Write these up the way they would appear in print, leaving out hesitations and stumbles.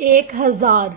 1000,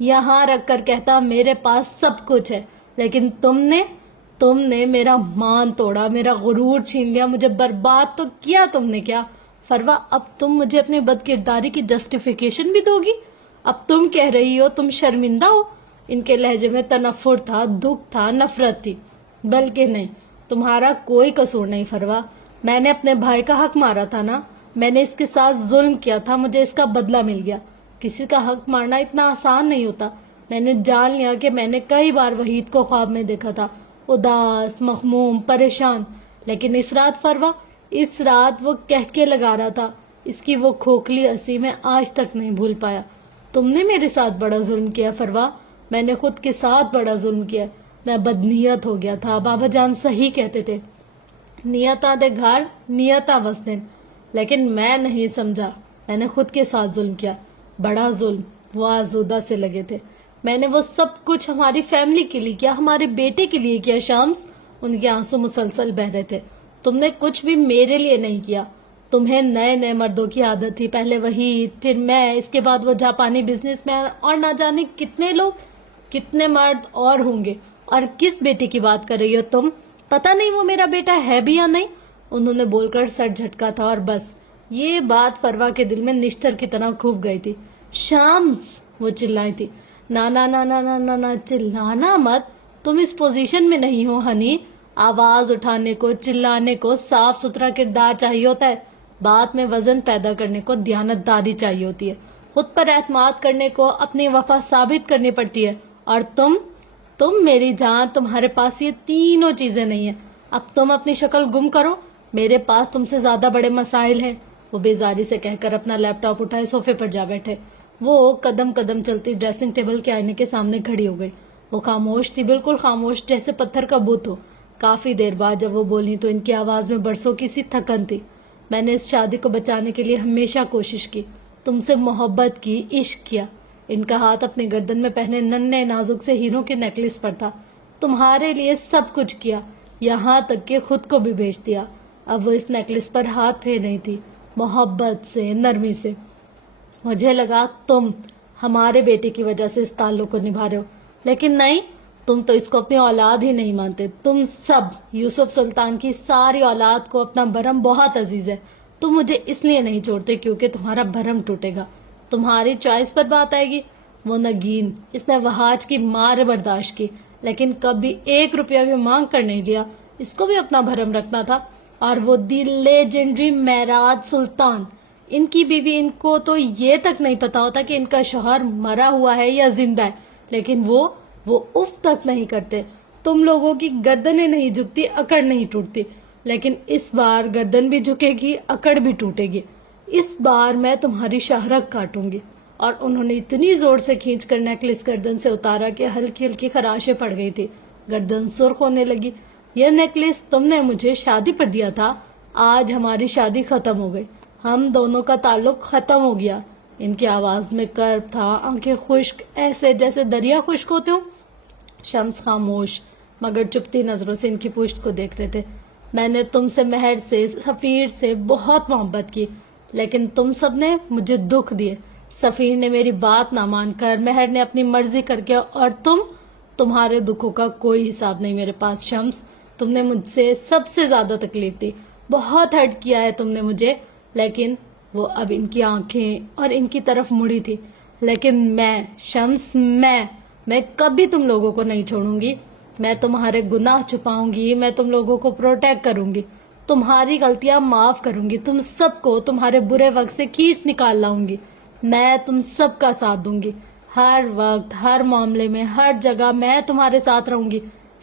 یہاں رکھ کر کہتا میرے پاس سب کچھ ہے، لیکن تم نے میرا مان توڑا، میرا غرور چھین لیا، مجھے برباد تو کیا تم نے کیا؟ فروا اب تم مجھے اپنی بد کرداری کی جسٹیفیکیشن بھی دو گی؟ اب تم کہہ رہی ہو تم شرمندہ ہو؟ ان کے لہجے میں تنفر تھا، دکھ تھا، نفرت تھی۔ بلکہ نہیں، تمہارا کوئی قصور نہیں فروا، میں نے اپنے بھائی کا حق مارا تھا نا، میں نے اس کے ساتھ ظلم کیا تھا، مجھے اس کا بدلہ مل گیا۔ کسی کا حق مارنا اتنا آسان نہیں ہوتا۔ میں نے جان لیا کہ میں نے کئی بار وحید کو خواب میں دیکھا تھا، اداس، مخموم، پریشان، لیکن اس رات فروا، اس رات وہ کہہ کے لگا رہا تھا، اس کی وہ کھوکھلی ہنسی میں آج تک نہیں بھول پایا۔ تم نے میرے ساتھ بڑا ظلم کیا فروا، میں نے خود کے ساتھ بڑا ظلم کیا، میں بدنیت ہو گیا تھا۔ بابا جان صحیح کہتے تھے، نیتاں دے گھر نیتاں وسدن، لیکن میں نہیں سمجھا، میں نے خود کے ساتھ ظلم کیا، بڑا ظلم۔ وہ آزودہ سے لگے تھے، میں نے وہ سب کچھ ہماری فیملی کے لیے کیا، ہمارے بیٹے کے لیے کیا شمس۔ ان کے آنسو مسلسل بہ رہے تھے۔ تم نے کچھ بھی میرے لیے نہیں کیا، تمہیں نئے نئے مردوں کی عادت تھی، پہلے وحید، پھر میں، اس کے بعد وہ جاپانی بزنس مین، اور نہ جانے کتنے لوگ، کتنے مرد اور ہوں گے۔ اور کس بیٹے کی بات کر رہی ہو تم؟ پتہ نہیں وہ میرا بیٹا ہے بھی یا نہیں۔ انہوں نے بول کر سر جھٹکا تھا، اور بس یہ بات فروا کے دل میں نشتر کی طرح کھوب گئی تھی۔ شمس، وہ چلائی تھی، نا نا نا نا نا نا نا، چلانا مت، تم اس پوزیشن میں نہیں ہو ہنی۔ آواز اٹھانے کو، چلانے کو صاف ستھرا کردار چاہیے ہوتا ہے، بات میں وزن پیدا کرنے کو دیانتداری چاہیے ہوتی ہے، خود پر اعتماد کرنے کو اپنی وفا ثابت کرنی پڑتی ہے۔ اور تم میری جان، تمہارے پاس یہ تینوں چیزیں نہیں ہیں۔ اب تم اپنی شکل گم کرو، میرے پاس تم سے زیادہ بڑے مسائل ہیں۔ وہ بیزاری سے کہہ کر اپنا لیپ ٹاپ اٹھائے صوفے پر جا بیٹھے۔ وہ قدم قدم چلتی ڈریسنگ ٹیبل کے آئینے کے سامنے کھڑی ہو گئی۔ وہ خاموش تھی، بالکل خاموش، جیسے پتھر کا بت ہو۔ کافی دیر بعد جب وہ بولی تو ان کی آواز میں برسوں کی سی تھکن تھی۔ میں نے اس شادی کو بچانے کے لیے ہمیشہ کوشش کی، تم سے محبت کی، عشق کیا۔ ان کا ہاتھ اپنی گردن میں پہنے ننھے نازک سے ہیروں کے نیکلس پر تھا۔ تمہارے لیے سب کچھ کیا، یہاں تک کہ خود کو بھی بیچ دیا۔ اب وہ اس نیکلس پر ہاتھ پھیر رہی تھی، محبت سے، نرمی سے۔ مجھے لگا تم ہمارے بیٹے کی وجہ سے اس تعلق کو نبھا رہے ہو، لیکن نہیں، تم تو اس کو اپنی اولاد ہی نہیں مانتے۔ تم سب یوسف سلطان کی ساری اولاد کو اپنا بھرم بہت عزیز ہے۔ تم مجھے اس لیے نہیں چھوڑتے کیونکہ تمہارا بھرم ٹوٹے گا، تمہاری چوائس پر بات آئے گی۔ وہ نگین، اس نے وحاج کی مار برداشت کی، لیکن کبھی 1 روپیہ بھی مانگ کر نہیں لیا۔ اس کو بھی اپنا بھرم رکھنا تھا۔ اور وہ دی لیجنڈری معراج سلطان، ان کی بیوی، ان کو تو یہ تک نہیں پتا ہوتا کہ ان کا شوہر مرا ہوا ہے یا زندہ ہے، لیکن وہ اف تک نہیں کرتے۔ تم لوگوں کی گردنیں نہیں جھکتی، اکڑ نہیں ٹوٹتی، لیکن اس بار گردن بھی جھکے گی، اکڑ بھی ٹوٹے گی۔ اس بار میں تمہاری شاہرگ کاٹوں گی۔ اور انہوں نے اتنی زور سے کھینچ کر نیکلس گردن سے اتارا کہ ہلکی ہلکی خراشیں پڑ گئی تھی، گردن سرخ ہونے لگی۔ یہ نیکلس تم نے مجھے شادی پر دیا تھا، آج ہماری شادی ختم ہو گئی، ہم دونوں کا تعلق ختم ہو گیا۔ ان کی آواز میں کرب تھا، آنکھیں خشک، ایسے جیسے دریا خشک ہوتے ہوں۔ شمس خاموش مگر چپتی نظروں سے ان کی پشت کو دیکھ رہے تھے۔ میں نے تم سے، مہر سے، سفیر سے بہت محبت کی، لیکن تم سب نے مجھے دکھ دیے۔ سفیر نے میری بات نہ مان کر، مہر نے اپنی مرضی کر کے، اور تمہارے دکھوں کا کوئی حساب نہیں میرے پاس شمس۔ تم نے مجھ سے سب سے زیادہ تکلیف دی، بہت ہرٹ کیا ہے تم نے مجھے، لیکن وہ اب ان کی آنکھیں اور ان کی طرف مڑی تھی۔ لیکن میں شمس، میں کبھی تم لوگوں کو نہیں چھوڑوں گی، میں تمہارے گناہ چھپاؤں گی، میں تم لوگوں کو پروٹیکٹ کروں گی، تمہاری غلطیاں معاف کروں گی، تم سب کو تمہارے برے وقت سے کھینچ نکال لاؤں گی، میں تم سب کا ساتھ دوں گی، ہر وقت، ہر معاملے میں، ہر جگہ میں تمہارے ساتھ رہوں گی،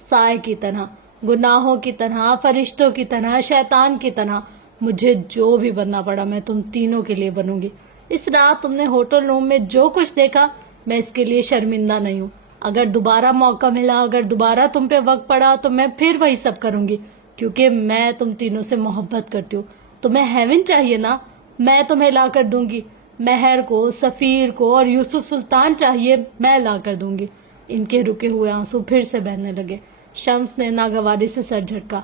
سائے کی طرح، گناہوں کی طرح، فرشتوں کی طرح، شیطان کی طرح، مجھے جو بھی بننا پڑا میں تم تینوں کے لیے بنوں گی۔ اس رات تم نے ہوٹل روم میں جو کچھ دیکھا، میں اس کے لیے شرمندہ نہیں ہوں۔ اگر دوبارہ موقع ملا، اگر دوبارہ تم پہ وقت پڑا تو میں پھر وہی سب کروں گی، کیونکہ میں تم تینوں سے محبت کرتی ہوں۔ تمہیں ہیون چاہیے نا، میں تمہیں لا کر دوں گی، مہر کو، سفیر کو اور یوسف سلطان چاہیے، میں لا کر دوں گی۔ ان کے رکے ہوئے آنسو پھر سے بہنے لگے۔ شمس نے ناگواری سے سر جھٹکا۔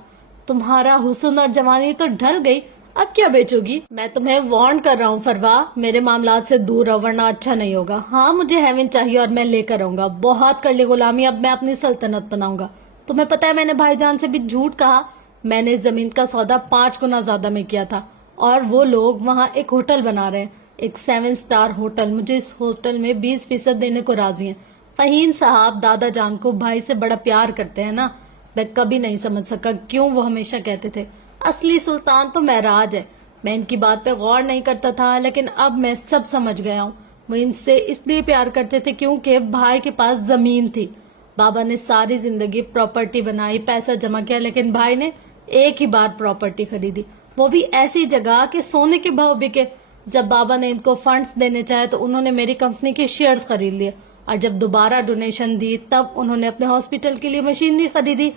تمہارا حسن اور جوانی تو ڈھل گئی، اب کیا بیچوگی؟ میں تمہیں وارن کر رہا ہوں فروا، میرے معاملات سے دور رہو ورنہ اچھا نہیں ہوگا. ہاں مجھے ہیون چاہیے اور میں لے کر آؤں گا. بہت کر لی غلامی، اب میں اپنی سلطنت بناؤں گا. تمہیں پتا ہے میں نے بھائی جان سے بھی جھوٹ کہا. میں نے زمین کا سودا 5 گنا زیادہ میں کیا تھا اور وہ لوگ وہاں ایک ہوٹل بنا رہے ہیں، ایک 7 اسٹار ہوٹل. مجھے اس ہوٹل میں 20% دینے کو راضی ہیں. فہیم صاحب دادا جان کو بھائی سے بڑا پیار کرتے ہیں نا. میں کبھی نہیں سمجھ سکا کیوں وہ ہمیشہ کہتے تھے اصلی سلطان تو معراج ہے. میں ان کی بات پہ غور نہیں کرتا تھا لیکن اب میں سب سمجھ گیا ہوں. وہ ان سے اس لیے پیار کرتے تھے کیونکہ بھائی کے پاس زمین تھی. بابا نے ساری زندگی پراپرٹی بنائی، پیسہ جمع کیا، لیکن بھائی نے ایک ہی بار پراپرٹی خریدی، وہ بھی ایسی جگہ کہ سونے کے بھاؤ بکے. جب بابا نے ان کو فنڈز دینے چاہے تو انہوں نے میری کمپنی کے شیئرز خرید لیے اور جب دوبارہ ڈونیشن دی تب انہوں نے اپنے ہاسپٹل کے لیے مشینری خریدی.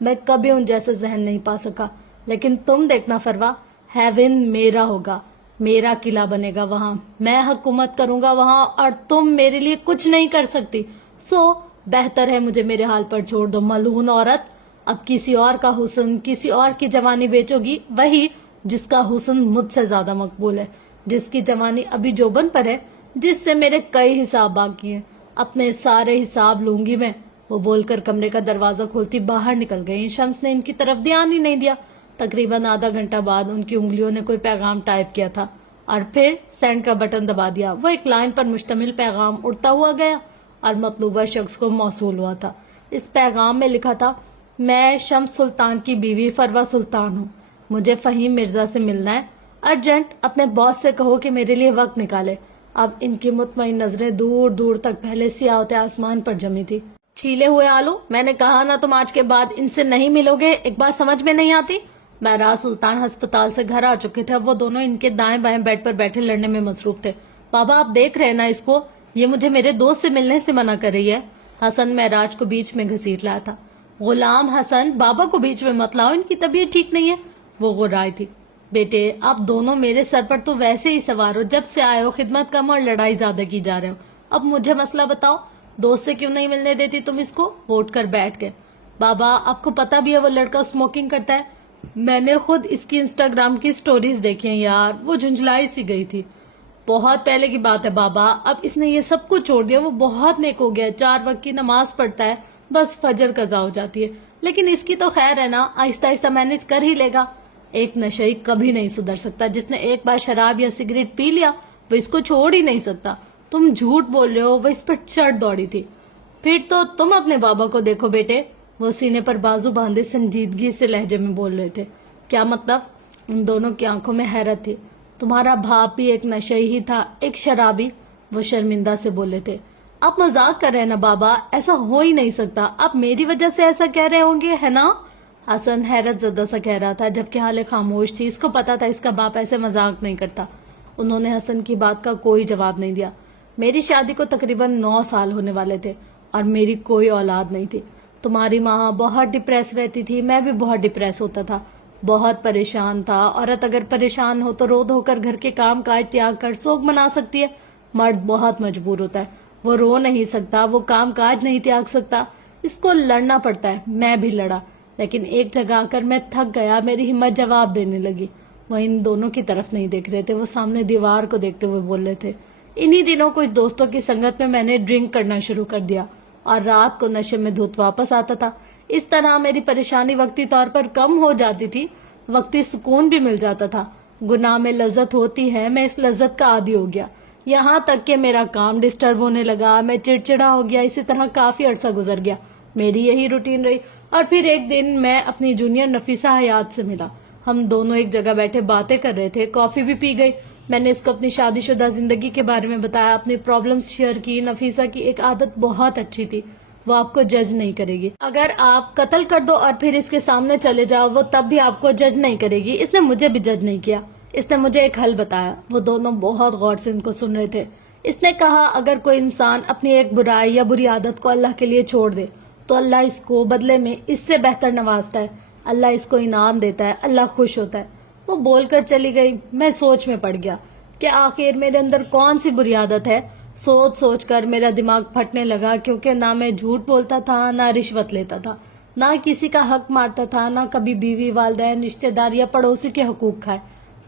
میں کبھی ان جیسا ذہن نہیں پا سکا. لیکن تم دیکھنا فروا، ہیون میرا ہوگا، میرا قلعہ بنے گا وہاں، میں حکومت کروں گا وہاں اور تم میرے لیے کچھ نہیں کر سکتی. سو بہتر ہے مجھے میرے حال پر چھوڑ دو ملعون عورت. اب کسی اور کا حسن، کسی اور کی جوانی بیچو گی، وہی جس کا حسن مجھ سے زیادہ مقبول ہے، جس کی جوانی ابھی جوبن پر ہے، جس سے میرے کئی حساب باقی ہیں. اپنے سارے حساب لوں گی میں. وہ بول کر کمرے کا دروازہ کھولتی باہر نکل گئی. شمس نے ان کی طرف دھیان ہی نہیں دیا. تقریباً آدھا گھنٹہ بعد ان کی انگلیوں نے کوئی پیغام ٹائپ کیا تھا اور پھر سینڈ کا بٹن دبا دیا. وہ ایک لائن پر مشتمل پیغام اڑتا ہوا گیا اور مطلوبہ شخص کو موصول ہوا تھا. اس پیغام میں لکھا تھا، میں شمس سلطان کی بیوی فروا سلطان ہوں. مجھے فہیم مرزا سے ملنا ہے ارجنٹ. اپنے باس سے کہو کہ میرے لیے وقت نکالے. اب ان کی مطمئن نظریں دور دور تک پہلے سیاہ ہوتے آسمان پر جمی تھی. چھیلے ہوئے آلو، میں نے کہا نا تم آج کے بعد ان سے نہیں ملو گے. ایک بات سمجھ میں نہیں آتی. مہراج سلطان ہسپتال سے گھر آ چکے تھے. اب وہ دونوں ان کے دائیں بائیں بیڈ پر بیٹھے لڑنے میں مصروف تھے. بابا آپ دیکھ رہے نا اس کو، یہ مجھے میرے دوست سے ملنے سے منع کر رہی ہے. حسن مہراج کو بیچ میں گھسیٹ لایا تھا. غلام حسن، بابا کو بیچ میں مت لاؤ، ان کی طبیعت ٹھیک نہیں ہے. وہ غرائے تھی. بیٹے آپ دونوں میرے سر پر تو ویسے ہی سوار ہو، جب سے آئے ہو خدمت کم اور لڑائی زیادہ کی جا رہے ہو. اب مجھے مسئلہ بتاؤ، دوست سے کیوں نہیں ملنے دیتی تم اس کو؟ وہ اٹھ کر بیٹھ گئے. بابا آپ کو پتا بھی ہے وہ لڑکا اسموکنگ کرتا ہے. میں نے خود اس کی انسٹاگرام کی سٹوریز دیکھی ہیں یار. وہ جھنجھلائی سی گئی تھی. بہت پہلے کی بات ہے بابا، اب اس نے یہ سب کچھ چھوڑ دیا. وہ بہت نیک ہو گیا، 4 وقت کی نماز پڑھتا ہے، بس فجر قضا ہو جاتی ہے. لیکن اس کی تو خیر ہے نا، آہستہ آہستہ مینج کر ہی لے گا. ایک نشئی کبھی نہیں سدھر سکتا. جس نے ایک بار شراب یا سگریٹ پی لیا وہ اس کو چھوڑ ہی نہیں سکتا. تم جھوٹ بول رہے ہو، وہ اس پر چڑھ دوڑی تھی. پھر تو تم اپنے بابا کو دیکھو بیٹے. وہ سینے پر بازو باندھے سنجیدگی سے لہجے میں بول رہے تھے. کیا مطلب؟ ان دونوں کی آنکھوں میں حیرت تھی. تمہارا باپ بھی ایک نشئی ہی تھا، ایک شرابی. وہ شرمندہ سے بولے تھے. آپ مذاق کر رہے ہیں نا بابا، ایسا ہو ہی نہیں سکتا. آپ میری وجہ سے ایسا کہہ رہے ہوں گے ہے نا؟ حسن حیرت زدہ سا کہہ رہا تھا جبکہ حالے خاموش تھی. اس کو پتا تھا اس کا باپ ایسے مذاق نہیں کرتا. انہوں نے حسن کی بات کا کوئی جواب نہیں دیا. میری شادی کو تقریباً 9 سال ہونے والے تھے اور میری کوئی اولاد نہیں تھی. تمہاری ماں بہت ڈپریس رہتی تھی، میں بھی بہت ڈپریس ہوتا تھا، بہت پریشان تھا. عورت اگر پریشان ہو تو رو دھو کر گھر کے کام کاج تیاگ کر سوگ منا سکتی ہے. مرد بہت مجبور ہوتا ہے، وہ رو نہیں سکتا، وہ کام کاج نہیں تیاگ سکتا. اس کو لڑنا پڑتا ہے. میں بھی لڑا لیکن ایک جگہ آ کر میں تھک گیا، میری ہمت جواب دینے لگی. وہ ان دونوں کی طرف نہیں دیکھ رہے تھے، وہ سامنے دیوار کو دیکھتے ہوئے بول رہے تھے. انہی دنوں کچھ دوستوں کی سنگت میں نے ڈرنک کرنا شروع کر دیا اور رات کو نشے میں دھت واپس آتا تھا. اس طرح میری پریشانی وقتی طور پر کم ہو جاتی تھی، وقتی سکون بھی مل جاتا تھا. گناہ میں لذت ہوتی ہے، میں اس لذت کا عادی ہو گیا. یہاں تک کہ میرا کام ڈسٹرب ہونے لگا، میں چڑچڑا ہو گیا. اسی طرح کافی عرصہ گزر گیا، میری یہی روٹین رہی. اور پھر ایک دن میں اپنی جونیئر نفیسہ حیات سے ملا. ہم دونوں ایک جگہ بیٹھے باتیں کر رہے تھے، کافی بھی پی گئی. میں نے اس کو اپنی شادی شدہ زندگی کے بارے میں بتایا، اپنی پرابلمز شیئر کی. نفیسہ کی ایک عادت بہت اچھی تھی، وہ آپ کو جج نہیں کرے گی. اگر آپ قتل کر دو اور پھر اس کے سامنے چلے جاؤ وہ تب بھی آپ کو جج نہیں کرے گی. اس نے مجھے بھی جج نہیں کیا. اس نے مجھے ایک حل بتایا. وہ دونوں بہت غور سے ان کو سن رہے تھے. اس نے کہا اگر کوئی انسان اپنی ایک برائی یا بری عادت کو اللہ کے لیے چھوڑ دے تو اللہ اس کو بدلے میں اس سے بہتر نوازتا ہے. اللہ اس کو انعام دیتا ہے، اللہ خوش ہوتا ہے. وہ بول کر چلی گئی. میں سوچ میں پڑ گیا کہ آخر میرے اندر کون سی بری عادت ہے. سوچ سوچ کر میرا دماغ پھٹنے لگا، کیونکہ نہ میں جھوٹ بولتا تھا، نہ رشوت لیتا تھا، نہ کسی کا حق مارتا تھا، نہ کبھی بیوی، والدین، رشتہ دار یا پڑوسی کے حقوق کھائے.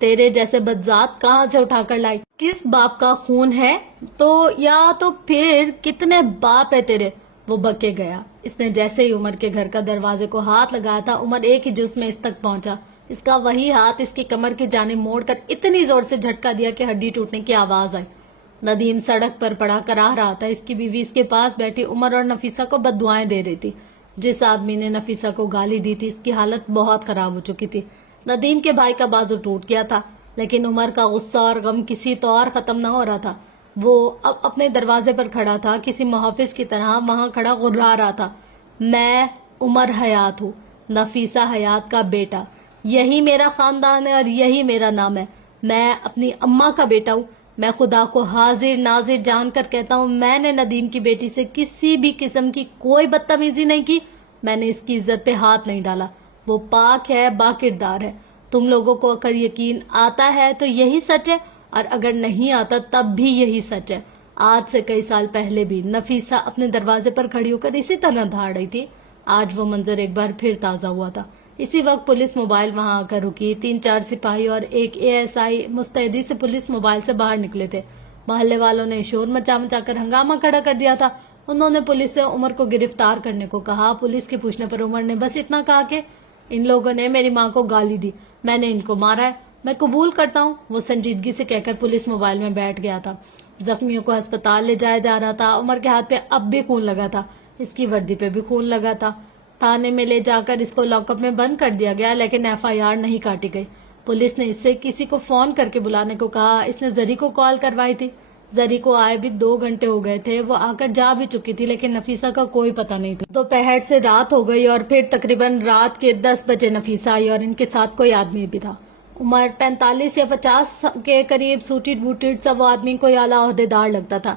تیرے جیسے بدذات کہاں سے اٹھا کر لائی؟ کس باپ کا خون ہے تو پھر کتنے باپ ہے تیرے؟ وہ بکے گیا۔ اس نے جیسے ہی عمر کے گھر کا دروازے کو ہاتھ لگایا تھا، عمر ایک ہی جس میں اس تک پہنچا۔ اس کا وہی ہاتھ اس کی کمر کی جانب موڑ کر اتنی زور سے جھٹکا دیا کہ ہڈی ٹوٹنے کی آواز آئی۔ ندیم سڑک پر پڑا کراہ رہا تھا۔ اس کی بیوی اس کے پاس بیٹھی عمر اور نفیسہ کو بد دعائیں دے رہی تھی۔ جس آدمی نے نفیسہ کو گالی دی تھی اس کی حالت بہت خراب ہو چکی تھی۔ ندیم کے بھائی کا بازو ٹوٹ گیا تھا، لیکن عمر کا غصہ اور غم کسی طور ختم نہ ہو رہا تھا۔ وہ اب اپنے دروازے پر کھڑا تھا، کسی محافظ کی طرح وہاں کھڑا غرا رہا تھا۔ میں عمر حیات ہوں، نفیسہ حیات کا بیٹا۔ یہی میرا خاندان ہے اور یہی میرا نام ہے۔ میں اپنی اماں کا بیٹا ہوں۔ میں خدا کو حاضر ناظر جان کر کہتا ہوں، میں نے ندیم کی بیٹی سے کسی بھی قسم کی کوئی بدتمیزی نہیں کی۔ میں نے اس کی عزت پہ ہاتھ نہیں ڈالا۔ وہ پاک ہے، با کردار ہے۔ تم لوگوں کو اگر یقین آتا ہے تو یہی سچ ہے، اور اگر نہیں آتا تب بھی یہی سچ ہے۔ آج سے کئی سال پہلے بھی نفیسہ اپنے دروازے پر کھڑی ہو کر اسی طرح دھاڑ رہی تھی۔ آج وہ منظر ایک بار پھر تازہ ہوا تھا۔ اسی وقت پولیس موبائل وہاں آ کر رکی۔ 3-4 سپاہی اور ایک ASI مستعدی سے پولیس موبائل سے باہر نکلے تھے۔ محلے والوں نے شور مچا کر ہنگامہ کھڑا کر دیا تھا۔ انہوں نے پولیس سے عمر کو گرفتار کرنے کو کہا۔ پولیس کے پوچھنے پر عمر نے بس اتنا کہا کہ ان لوگوں نے میری ماں کو گالی دی، میں نے ان کو مارا ہے، میں قبول کرتا ہوں۔ وہ سنجیدگی سے کہہ کر پولیس موبائل میں بیٹھ گیا تھا۔ زخمیوں کو ہسپتال لے جایا جا رہا تھا۔ عمر کے ہاتھ پہ اب بھی خون لگا تھا، اس کی وردی پہ بھی خون لگا تھا۔ تھانے میں لے جا کر اس کو لاک اپ میں بند کر دیا گیا، لیکن FIR نہیں کاٹی گئی۔ پولیس نے اس سے کسی کو فون کر کے بلانے کو کہا۔ اس نے زری کو کال کروائی تھی۔ زری کو آئے بھی 2 گھنٹے ہو گئے تھے، وہ آ کر جا بھی چکی تھی، لیکن نفیسہ کا کوئی پتہ نہیں تھا۔ دوپہر سے رات ہو گئی اور پھر تقریباً رات کے 10 بجے نفیسہ آئی اور ان کے ساتھ کوئی آدمی بھی تھا۔ عمر 45 یا 50 کے قریب، سوٹیڈ بوٹیڈ سا وہ آدمی کوئی اعلیٰ عہدیدار لگتا تھا۔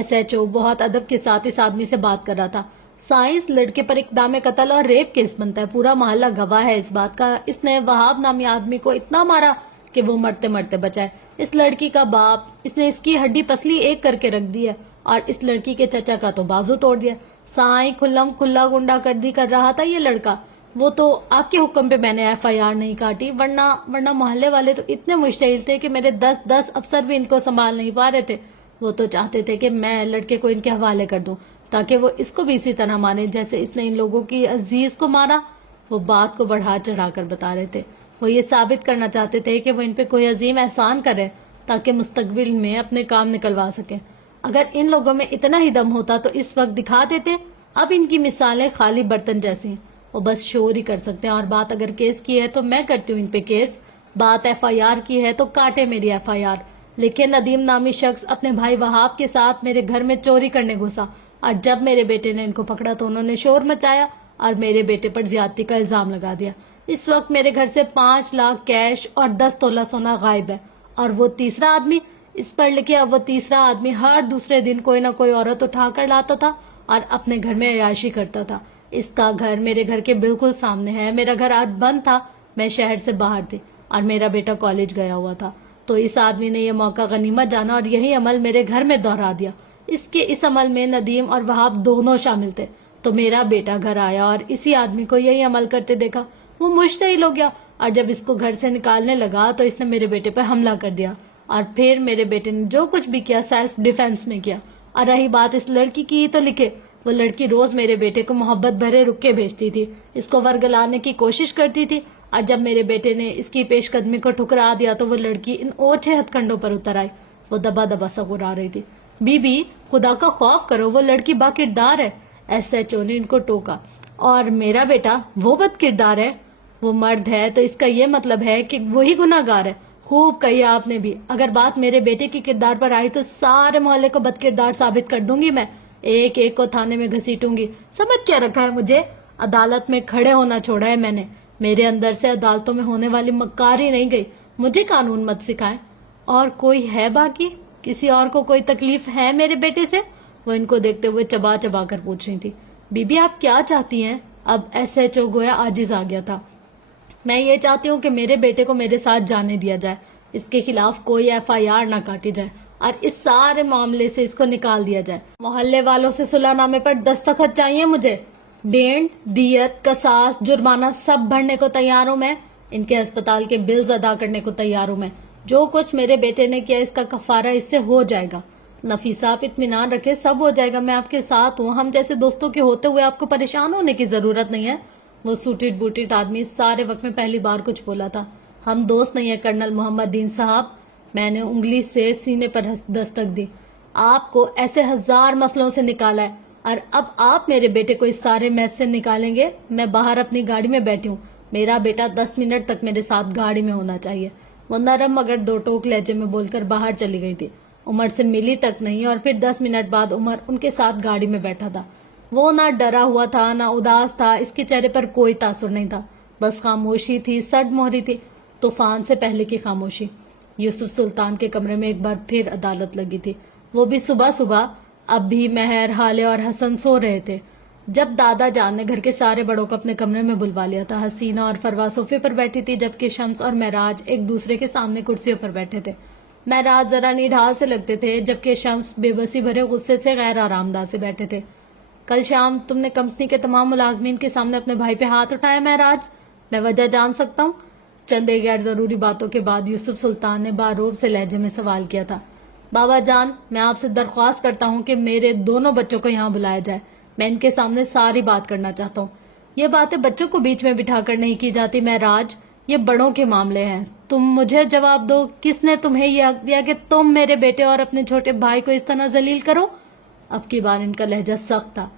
SHO بہت ادب کے ساتھ اس آدمی سے بات کر رہا تھا۔ سائنس لڑکے پر اقدام قتل اور ریپ کیس بنتا ہے، پورا محلہ گواہ ہے اس بات کا۔ اس نے وہاب نامی آدمی کو اتنا مارا کہ وہ مرتے مرتے بچائے۔ اس لڑکی کا باپ، اس نے اس کی ہڈی پسلی ایک کر کے رکھ دی ہے، اور اس لڑکی کے چچا کا تو بازو توڑ دیا۔ سائیں کھلم کھلا گنڈا گردی کر رہا تھا یہ لڑکا۔ وہ تو آپ کے حکم پہ میں نے FIR نہیں کاٹی، ورنہ محلے والے تو اتنے مشتعل تھے کہ میرے 10 افسر بھی ان کو سنبھال نہیں پا رہے تھے۔ وہ تو چاہتے تھے کہ میں لڑکے کو ان کے حوالے کر دوں تاکہ وہ اس کو بھی اسی طرح مانے جیسے اس نے ان لوگوں کی عزیز کو مارا۔ وہ بات کو بڑھا چڑھا کر بتا رہے تھے۔ وہ یہ ثابت کرنا چاہتے تھے کہ وہ ان پہ کوئی عظیم احسان کرے تاکہ مستقبل میں اپنے کام نکلوا سکیں۔ اگر ان لوگوں میں اتنا ہی دم ہوتا تو اس وقت دکھا دیتے۔ اب ان کی مثالیں خالی برتن جیسی ہیں، وہ بس شور ہی کر سکتے ہیں۔ اور بات اگر کیس کی ہے تو میں کرتی ہوں ان پہ کیس، بات FIR کی ہے تو کاٹے میری FIR۔ لیکن ندیم نامی شخص اپنے بھائی وہاب کے ساتھ میرے گھر میں چوری کرنے گھسا، اور جب میرے بیٹے نے ان کو پکڑا تو انہوں نے شور مچایا اور میرے بیٹے پر زیادتی کا الزام لگا دیا۔ اس وقت میرے گھر سے 5 لاکھ کیش اور 10 تولہ سونا غائب ہے۔ اور وہ تیسرا آدمی، اس پر لکھے اب وہ تیسرا آدمی ہر دوسرے دن کوئی نہ کوئی عورت اٹھا کر لاتا تھا اور اپنے گھر میں عیاشی کرتا تھا۔ اس کا گھر میرے گھر کے بالکل سامنے ہے۔ میرا گھر آج بند تھا، میں شہر سے باہر تھی اور میرا بیٹا کالج گیا ہوا تھا، تو اس آدمی نے یہ موقع غنیمت جانا اور یہی عمل میرے گھر میں دہرا دیا۔ اس عمل میں ندیم اور وہاب دونوں شامل تھے، تو میرا بیٹا گھر آیا اور اسی آدمی کو یہی عمل کرتے دیکھا، وہ مشتعل ہو گیا، اور جب اس کو گھر سے نکالنے لگا تو اس نے میرے بیٹے پہ حملہ کر دیا، اور پھر میرے بیٹے نے جو کچھ بھی کیا سیلف ڈیفenس میں کیا۔ اور رہی بات اس لڑکی کی تو لکھے، وہ لڑکی روز میرے بیٹے کو محبت بھرے رکے بھیجتی تھی، اس کو ورگلانے کی کوشش کرتی تھی، اور جب میرے بیٹے نے اس کی پیش قدمی کو ٹھکرا دیا تو وہ لڑکی ان اوچھے ہتھ کنڈوں پر اتر آئی۔ وہ دبا دبا سگرا رہی تھی۔ بی خدا کا خوف کرو، وہ لڑکی با کردار ہے، SHO نے ان کو ٹوکا۔ اور میرا بیٹا وہ بد کردار ہے، وہ مرد ہے تو اس کا یہ مطلب ہے کہ وہی گناہگار ہے۔ خوب کہی آپ نے بھی، اگر بات میرے بیٹے کی کردار پر آئی تو سارے محلے کو بد کردار ثابت کر دوں گی، میں ایک ایک کو تھانے میں گھسیٹوں گی۔ سمجھ کیا رکھا ہے مجھے؟ عدالت میں کھڑے ہونا چھوڑا ہے میں نے، میرے اندر سے عدالتوں میں ہونے والی مکاری نہیں گئی، مجھے قانون مت سکھائیں۔ اور کوئی ہے باقی؟ کسی اور کو کوئی تکلیف ہے میرے بیٹے سے؟ وہ ان کو دیکھتے ہوئے چبا چبا کر پوچھ رہی تھی۔ بی آپ کیا چاہتی ہیں؟ اب SHO گویا عاجز آ گیا تھا۔ میں یہ چاہتی ہوں کہ میرے بیٹے کو میرے ساتھ جانے دیا جائے، اس کے خلاف کوئی FIR نہ کاٹی جائے اور اس سارے معاملے سے اس کو نکال دیا جائے۔ محلے والوں سے صلح نامے پر دستخط چاہیے مجھے، ڈینڈ، دیت، قصاص، جرمانہ سب بھرنے کو تیار ہوں میں۔ ان کے ہسپتال کے بلز ادا کرنے کو تیار ہوں میں. جو کچھ میرے بیٹے نے کیا اس کا کفارہ اس سے ہو جائے گا. نفیسہ آپ اطمینان رکھے، سب ہو جائے گا، میں آپ کے ساتھ ہوں. ہم جیسے دوستوں کے ہوتے ہوئے آپ کو پریشان ہونے کی ضرورت نہیں ہے. وہ سوٹیڈ بوٹیڈ آدمی سارے وقت میں پہلی بار کچھ بولا تھا. ہم دوست نہیں ہیں کرنل محمد دین صاحب. میں نے انگلی سے سینے پر دستک دی. آپ کو ایسے ہزار مسئلوں سے نکالا ہے اور اب آپ میرے بیٹے کو اس سارے میس سے نکالیں گے. میں باہر اپنی گاڑی میں بیٹھی ہوں. میرا بیٹا 10 منٹ تک میرے ساتھ گاڑی میں ہونا چاہیے. وہ نرم مگر دو ٹوک لہجے میں بول کر باہر چلی گئی تھی. عمر سے ملی تک نہیں اور پھر 10 منٹ بعد عمر ان کے ساتھ گاڑی میں بیٹھا تھا. وہ نہ ڈرا ہوا تھا نہ اداس تھا. اس کے چہرے پر کوئی تاثر نہیں تھا، بس خاموشی تھی، سڑ مہری تھی، طوفان سے پہلے کی خاموشی. یوسف سلطان کے کمرے میں ایک بار پھر عدالت لگی تھی. وہ بھی صبح صبح. اب بھی مہر، حالے اور حسن سو رہے تھے جب دادا جان نے گھر کے سارے بڑوں کو اپنے کمرے میں بلوا لیا تھا. حسینہ اور فروا صوفے پر بیٹھی تھی جبکہ شمس اور معراج ایک دوسرے کے سامنے کرسیوں پر بیٹھے تھے. معراج ذرا نڈھال سے لگتے تھے جبکہ شمس بے بسی بھرے غصے سے غیر آرام دہ سے بیٹھے تھے. کل شام تم نے کمپنی کے تمام ملازمین کے سامنے اپنے بھائی پہ ہاتھ اٹھایا معراج. میں وجہ جان سکتا ہوں؟ چند غیر ضروری باتوں کے بعد یوسف سلطان نے باروب سے لہجے میں سوال کیا تھا. بابا جان، میں آپ سے درخواست کرتا ہوں کہ میرے دونوں بچوں کو یہاں بلایا جائے. میں ان کے سامنے ساری بات کرنا چاہتا ہوں. یہ باتیں بچوں کو بیچ میں بٹھا کر نہیں کی جاتی معراج. یہ بڑوں کے معاملے ہیں. تم مجھے جواب دو، کس نے تمہیں یہ حق دیا کہ تم میرے بیٹے اور اپنے چھوٹے بھائی کو اس طرح ذلیل کرو؟ اب کی بار ان کا لہجہ سخت تھا.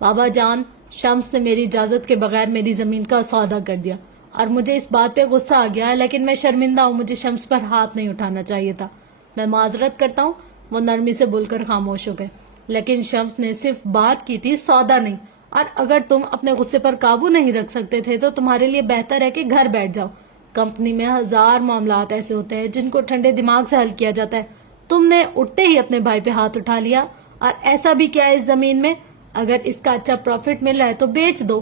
بابا جان، شمس نے میری اجازت کے بغیر میری زمین کا سودا کر دیا اور مجھے اس بات پہ غصہ آ گیا، لیکن میں شرمندہ ہوں. مجھے شمس پر ہاتھ نہیں اٹھانا چاہیے تھا. میں معذرت کرتا ہوں. وہ نرمی سے بول کر خاموش ہو گئے. لیکن شمس نے صرف بات کی تھی، سودا نہیں. اور اگر تم اپنے غصے پر قابو نہیں رکھ سکتے تھے تو تمہارے لیے بہتر ہے کہ گھر بیٹھ جاؤ. کمپنی میں ہزار معاملات ایسے ہوتے ہیں جن کو ٹھنڈے دماغ سے حل کیا جاتا ہے. تم نے اٹھتے ہی اپنے بھائی پہ ہاتھ اٹھا لیا. اور ایسا بھی کیا ہے اس زمین میں؟ اگر اس کا اچھا پروفٹ مل رہا ہے تو بیچ دو.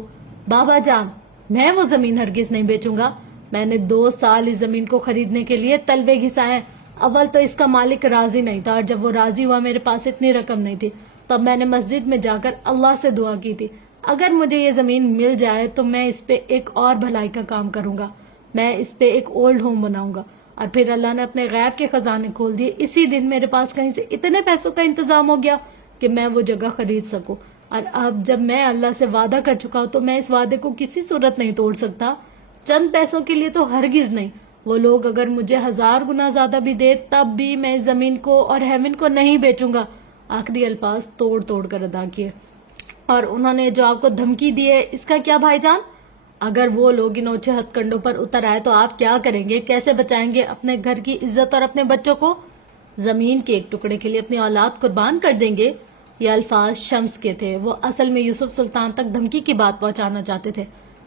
بابا جان، میں وہ زمین ہرگز نہیں بیچوں گا. میں نے 2 سال اس زمین کو خریدنے کے لیے تلوے گھسائے. اول تو اس کا مالک راضی نہیں تھا اور جب وہ راضی ہوا میرے پاس اتنی رقم نہیں تھی. تب میں نے مسجد میں جا کر اللہ سے دعا کی تھی، اگر مجھے یہ زمین مل جائے تو میں اس پہ ایک اور بھلائی کا کام کروں گا. میں اس پہ ایک اولڈ ہوم بناؤں گا. اور پھر اللہ نے اپنے غیب کے خزانے کھول دیے. اسی دن میرے پاس کہیں سے اتنے پیسوں کا انتظام ہو گیا کہ میں وہ جگہ خرید سکوں. اور اب جب میں اللہ سے وعدہ کر چکا ہوں تو میں اس وعدے کو کسی صورت نہیں توڑ سکتا. چند پیسوں کے لیے تو ہرگز نہیں. وہ لوگ اگر مجھے 1000 گنا زیادہ بھی دے تب بھی میں اس زمین کو اور ہیمن کو نہیں بیچوں گا. آخری الفاظ توڑ توڑ کر ادا کیے. اور انہوں نے جو آپ کو دھمکی دی ہے اس کا کیا بھائی جان؟ اگر وہ لوگ ان اونچے ہتھ کنڈوں پر اتر آئے تو آپ کیا کریں گے؟ کیسے بچائیں گے اپنے گھر کی عزت اور اپنے بچوں کو؟ زمین کے ایک ٹکڑے کے لیے اپنی اولاد قربان کر دیں گے؟ یہ الفاظ شمس کے تھے. وہ اصل میں یوسف سلطان تک دھمکی کی بات پہنچانا چاہتے تھے.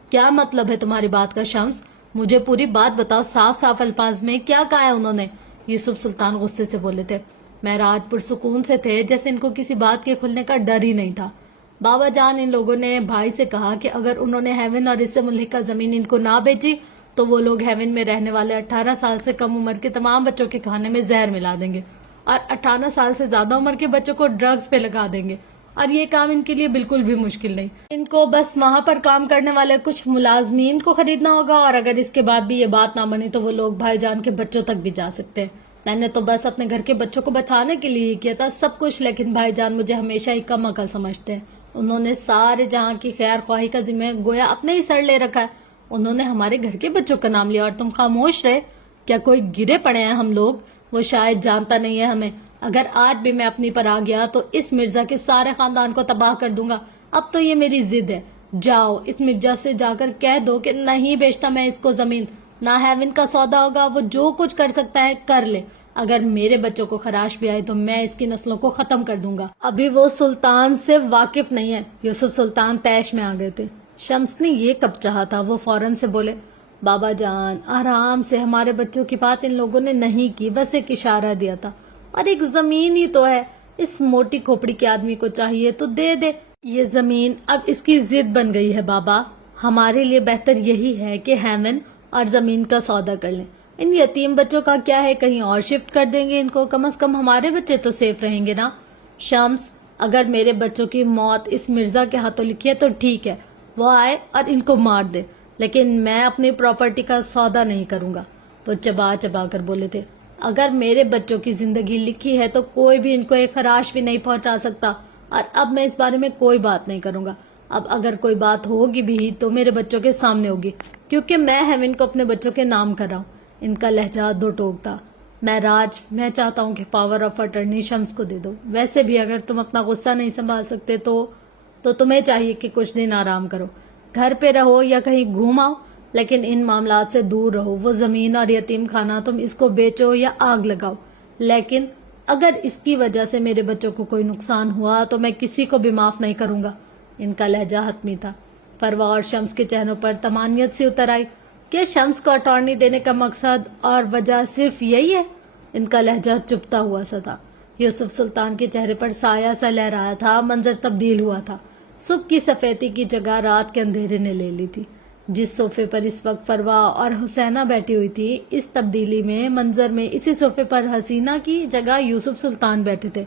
کیا مطلب ہے تمہاری بات کا شمس؟ مجھے پوری بات بتاؤ، صاف صاف الفاظ میں کیا کہا ہے انہوں نے؟ یوسف سلطان غصے سے بولے تھے. معراج پرسکون سے تھے جیسے ان کو کسی بات کے کھلنے کا ڈر ہی نہیں تھا. بابا جان، ان لوگوں نے بھائی سے کہا کہ اگر انہوں نے ہیون اور اس سے ملحقہ زمین ان کو نہ بیچی تو وہ لوگ ہیون میں رہنے والے 18 سال سے کم عمر کے تمام بچوں کے کھانے میں زہر ملا دیں گے اور 18 سال سے زیادہ عمر کے بچوں کو ڈرگز پہ لگا دیں گے. اور یہ کام ان کے لیے بالکل بھی مشکل نہیں. ان کو بس وہاں پر کام کرنے والے کچھ ملازمین کو خریدنا ہوگا اور اگر اس کے بعد بھی یہ بات نہ بنے تو وہ لوگ بھائی جان کے بچوں تک بھی جا سکتے ہیں. میں نے تو بس اپنے گھر کے بچوں کو بچانے کے لیے کیا تھا سب کچھ، لیکن بھائی جان مجھے ہمیشہ ہی کم عقل سمجھتے ہیں. انہوں نے سارے جہاں کی خیر خواہی کا ذمہ گویا اپنے ہی سر لے رکھا ہے. انہوں نے ہمارے گھر کے بچوں کا نام لیا اور تم خاموش رہے. کیا کوئی گرے پڑے ہیں ہم لوگ؟ وہ شاید جانتا نہیں ہے ہمیں. اگر آج بھی میں اپنی پر آ گیا تو اس مرزا کے سارے خاندان کو تباہ کر دوں گا. اب تو یہ میری ضد ہے. جاؤ اس مرزا سے جا کر کہہ دو کہ نہیں بیچتا میں اس کو زمین، نہ ہیون کا سودا ہوگا. وہ جو کچھ کر سکتا ہے کر لے. اگر میرے بچوں کو خراش بھی آئے تو میں اس کی نسلوں کو ختم کر دوں گا. ابھی وہ سلطان سے واقف نہیں ہے. یوسف سلطان تیش میں آ گئے تھے. شمس نے یہ کب چاہا تھا؟ وہ فوراً سے بولے. بابا جان آرام سے، ہمارے بچوں کی بات ان لوگوں نے نہیں کی، بس ایک اشارہ دیا تھا. اور ایک زمین ہی تو ہے، اس موٹی کھوپڑی کے آدمی کو چاہیے تو دے دے. یہ زمین اب اس کی ضد بن گئی ہے بابا. ہمارے لیے بہتر یہی ہے کہ ہیمن اور زمین کا سودا کر لیں. ان یتیم بچوں کا کیا ہے، کہیں اور شفٹ کر دیں گے ان کو. کم از کم ہمارے بچے تو سیف رہیں گے نا. شمس، اگر میرے بچوں کی موت اس مرزا کے ہاتھوں لکھی ہے تو ٹھیک ہے، وہ آئے اور ان کو مار دے. لیکن میں اپنی پراپرٹی کا سودا نہیں کروں گا۔ وہ چبا چبا کر بولے تھے، اگر میرے بچوں کی زندگی لکھی ہے تو کوئی بھی ان کو ایک خراش بھی نہیں پہنچا سکتا، اور اب میں اس بارے میں کوئی بات نہیں کروں گا۔ اب اگر کوئی بات ہوگی بھی تو میرے بچوں کے سامنے ہوگی، کیونکہ میں ہیون کو اپنے بچوں کے نام کر رہا ہوں۔ ان کا لہجہ دو ٹوک تھا۔ میں چاہتا ہوں کہ پاور آف اٹرنی شمس کو دے دو۔ ویسے بھی اگر تم اپنا غصہ نہیں سنبھال سکتے تو تمہیں چاہیے کہ کچھ دن آرام کرو، گھر پہ رہو یا کہیں گھوم آؤ، لیکن ان معاملات سے دور رہو۔ وہ زمین اور یتیم خانہ تم اس کو بیچو یا آگ لگاؤ، لیکن اگر اس کی وجہ سے میرے بچوں کو کوئی نقصان ہوا تو میں کسی کو بھی معاف نہیں کروں گا۔ ان کا لہجہ حتمی تھا۔ فروا اور شمس کے چہروں پر طمانینت سی اتر آئی کہ شمس کو اٹارنی دینے کا مقصد اور وجہ صرف یہی ہے۔ ان کا لہجہ چپتا ہوا سا تھا۔ یوسف سلطان کے چہرے پر سایہ سا لہرایا تھا، منظر تبدیل ہوا تھا۔ صبح کی سفیدی کی جگہ رات کے اندھیرے نے لے لی تھی۔ جس صوفے پر اس وقت فروا اور حسینہ بیٹھی ہوئی تھی، اس تبدیلی میں منظر میں اسی صوفے پر حسینہ کی جگہ یوسف سلطان بیٹھے تھے،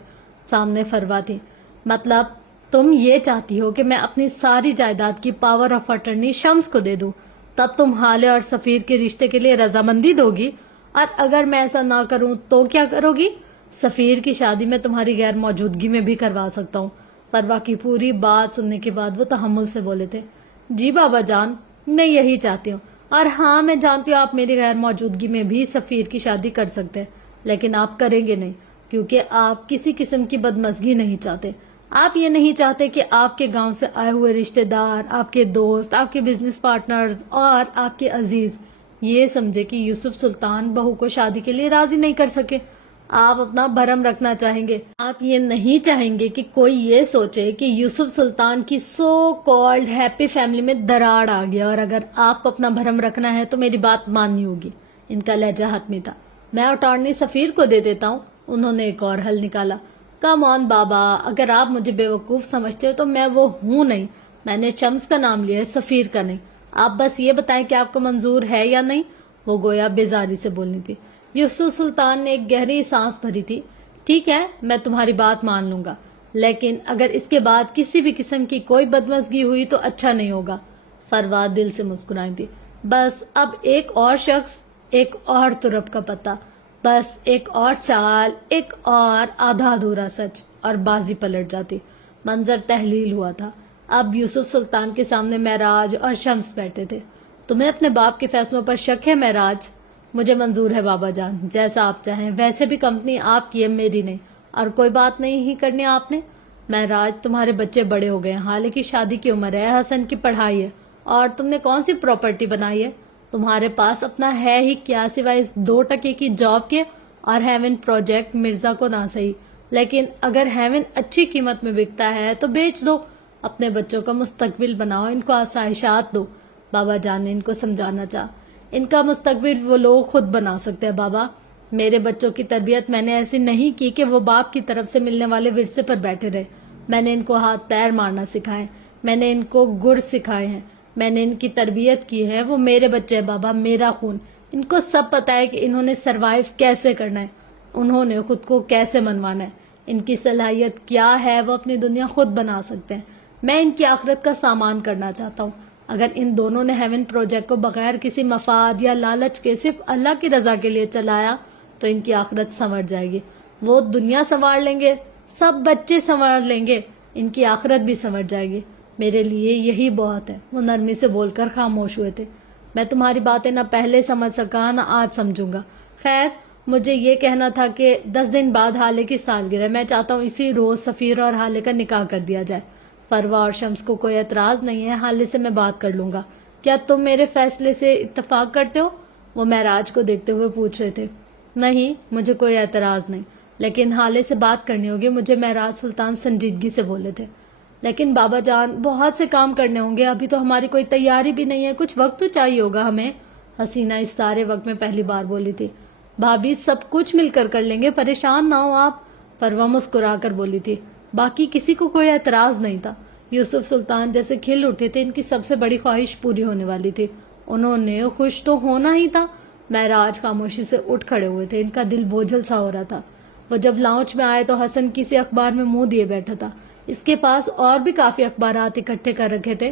سامنے فروا تھی۔ مطلب تم یہ چاہتی ہو کہ میں اپنی ساری جائیداد کی پاور آف اٹرنی شمس کو دے دوں، تب تم حالے اور سفیر کے رشتے کے لیے رضامندی دو گی، اور اگر میں ایسا نہ کروں تو کیا کرو گی؟ سفیر کی شادی میں تمہاری غیر موجودگی میں بھی کروا سکتا ہوں۔ فروا کی پوری بات سننے کے بعد وہ تحمل سے بولے تھے، جی بابا جان، میں یہی چاہتی ہوں، اور ہاں میں جانتی ہوں آپ میری غیر موجودگی میں بھی سفیر کی شادی کر سکتے ہیں، لیکن آپ کریں گے نہیں، کیونکہ آپ کسی قسم کی بدمزگی نہیں چاہتے۔ آپ یہ نہیں چاہتے کہ آپ کے گاؤں سے آئے ہوئے رشتہ دار، آپ کے دوست، آپ کے بزنس پارٹنرز اور آپ کے عزیز یہ سمجھے کہ یوسف سلطان بہو کو شادی کے لیے راضی نہیں کر سکے۔ آپ اپنا بھرم رکھنا چاہیں گے۔ آپ یہ نہیں چاہیں گے کہ کوئی یہ سوچے کہ یوسف سلطان کی سو کالڈ ہیپی فیملی میں دراڑ آ گیا، اور اگر آپ کو اپنا بھرم رکھنا ہے تو میری بات ماننی ہوگی۔ ان کا لہجہ حتمی تھا۔ میں اٹارنی سفیر کو دے دیتا ہوں۔ انہوں نے ایک اور حل نکالا۔ کم آن بابا، اگر آپ مجھے بیوقوف سمجھتے ہو تو میں وہ ہوں نہیں۔ میں نے شمس کا نام لیا ہے، سفیر کا نہیں۔ آپ بس یہ بتائیں کہ آپ کو منظور ہے یا نہیں۔ وہ گویا بیزاری سے بولنی تھی۔ یوسف سلطان نے ایک گہری سانس بھری تھی۔ ٹھیک ہے، میں تمہاری بات مان لوں گا، لیکن اگر اس کے بعد کسی بھی قسم کی کوئی بدمزگی ہوئی تو اچھا نہیں ہوگا۔ فروا دل سے مسکرائی تھی۔ بس اب ایک اور شخص، ایک اور ترپ کا پتہ، بس ایک اور چال، ایک اور آدھا ادھورا سچ، اور بازی پلٹ جاتی۔ منظر تحلیل ہوا تھا۔ اب یوسف سلطان کے سامنے معراج اور شمس بیٹھے تھے۔ تمہیں اپنے باپ کے فیصلوں پر شک ہے معراج؟ مجھے منظور ہے بابا جان، جیسا آپ چاہیں۔ ویسے بھی کمپنی آپ کی ہے، میری نہیں، اور کوئی بات نہیں ہی کرنی آپ نے۔ معراج، تمہارے بچے بڑے ہو گئے، حالے کی شادی کی عمر ہے، حسن کی پڑھائی ہے، اور تم نے کون سی پراپرٹی بنائی ہے؟ تمہارے پاس اپنا ہے ہی کیا سوائے اس 2 ٹکے کی جاب کے؟ اور ہیون پروجیکٹ مرزا کو نہ صحیح، لیکن اگر ہیون اچھی قیمت میں بکتا ہے تو بیچ دو، اپنے بچوں کا مستقبل بناؤ، ان کو آسائشات دو۔ بابا جان نے ان کو سمجھانا چاہا۔ ان کا مستقبل وہ لوگ خود بنا سکتے ہیں بابا۔ میرے بچوں کی تربیت میں نے ایسی نہیں کی کہ وہ باپ کی طرف سے ملنے والے ورثے پر بیٹھے رہے۔ میں نے ان کو ہاتھ پیر مارنا سکھائے، میں نے ان کو گر سکھائے ہیں، میں نے ان کی تربیت کی ہے۔ وہ میرے بچے ہیں بابا، میرا خون۔ ان کو سب پتا ہے کہ انہوں نے سروائیو کیسے کرنا ہے، انہوں نے خود کو کیسے منوانا ہے، ان کی صلاحیت کیا ہے، وہ اپنی دنیا خود بنا سکتے ہیں۔ میں ان کی آخرت کا سامان کرنا چاہتا ہوں۔ اگر ان دونوں نے ہیون پروجیکٹ کو بغیر کسی مفاد یا لالچ کے صرف اللہ کی رضا کے لیے چلایا تو ان کی آخرت سنور جائے گی۔ وہ دنیا سنوار لیں گے، سب بچے سنوار لیں گے، ان کی آخرت بھی سنور جائے گی۔ میرے لیے یہی بہت ہے۔ وہ نرمی سے بول کر خاموش ہوئے تھے۔ میں تمہاری باتیں نہ پہلے سمجھ سکا نہ آج سمجھوں گا۔ خیر، مجھے یہ کہنا تھا کہ 10 دن بعد حالے کی سالگرہ، میں چاہتا ہوں اسی روز سفیر اور حالے کا نکاح کر دیا جائے۔ فروا اور شمس کو کوئی اعتراض نہیں ہے، حالے سے میں بات کر لوں گا۔ کیا تم میرے فیصلے سے اتفاق کرتے ہو؟ وہ معراج کو دیکھتے ہوئے پوچھ رہے تھے۔ نہیں، مجھے کوئی اعتراض نہیں، لیکن حالے سے بات کرنی ہوگی، مجھے معراج سلطان سنجیدگی سے بولے تھے۔ لیکن بابا جان، بہت سے کام کرنے ہوں گے، ابھی تو ہماری کوئی تیاری بھی نہیں ہے، کچھ وقت تو چاہیے ہوگا ہمیں۔ حسینہ اس سارے وقت میں پہلی بار بولی تھی۔ بھابھی، سب کچھ مل کر لیں گے، پریشان نہ ہو آپ۔ فروا مسکرا کر بولی تھی۔ باقی کسی کو کوئی اعتراض نہیں تھا۔ یوسف سلطان جیسے کھل اٹھے تھے، ان کی سب سے بڑی خواہش پوری ہونے والی تھی۔ انہوں نے خوش تو ہونا ہی تھا۔ معراج خاموشی سے اٹھ کھڑے ہوئے تھے، ان کا دل بوجھل سا ہو رہا تھا۔ وہ جب لاؤنج میں آئے تو حسن کسی اخبار میں منہ دیے بیٹھا تھا۔ اس کے پاس اور بھی کافی اخبارات اکٹھے کر رکھے تھے۔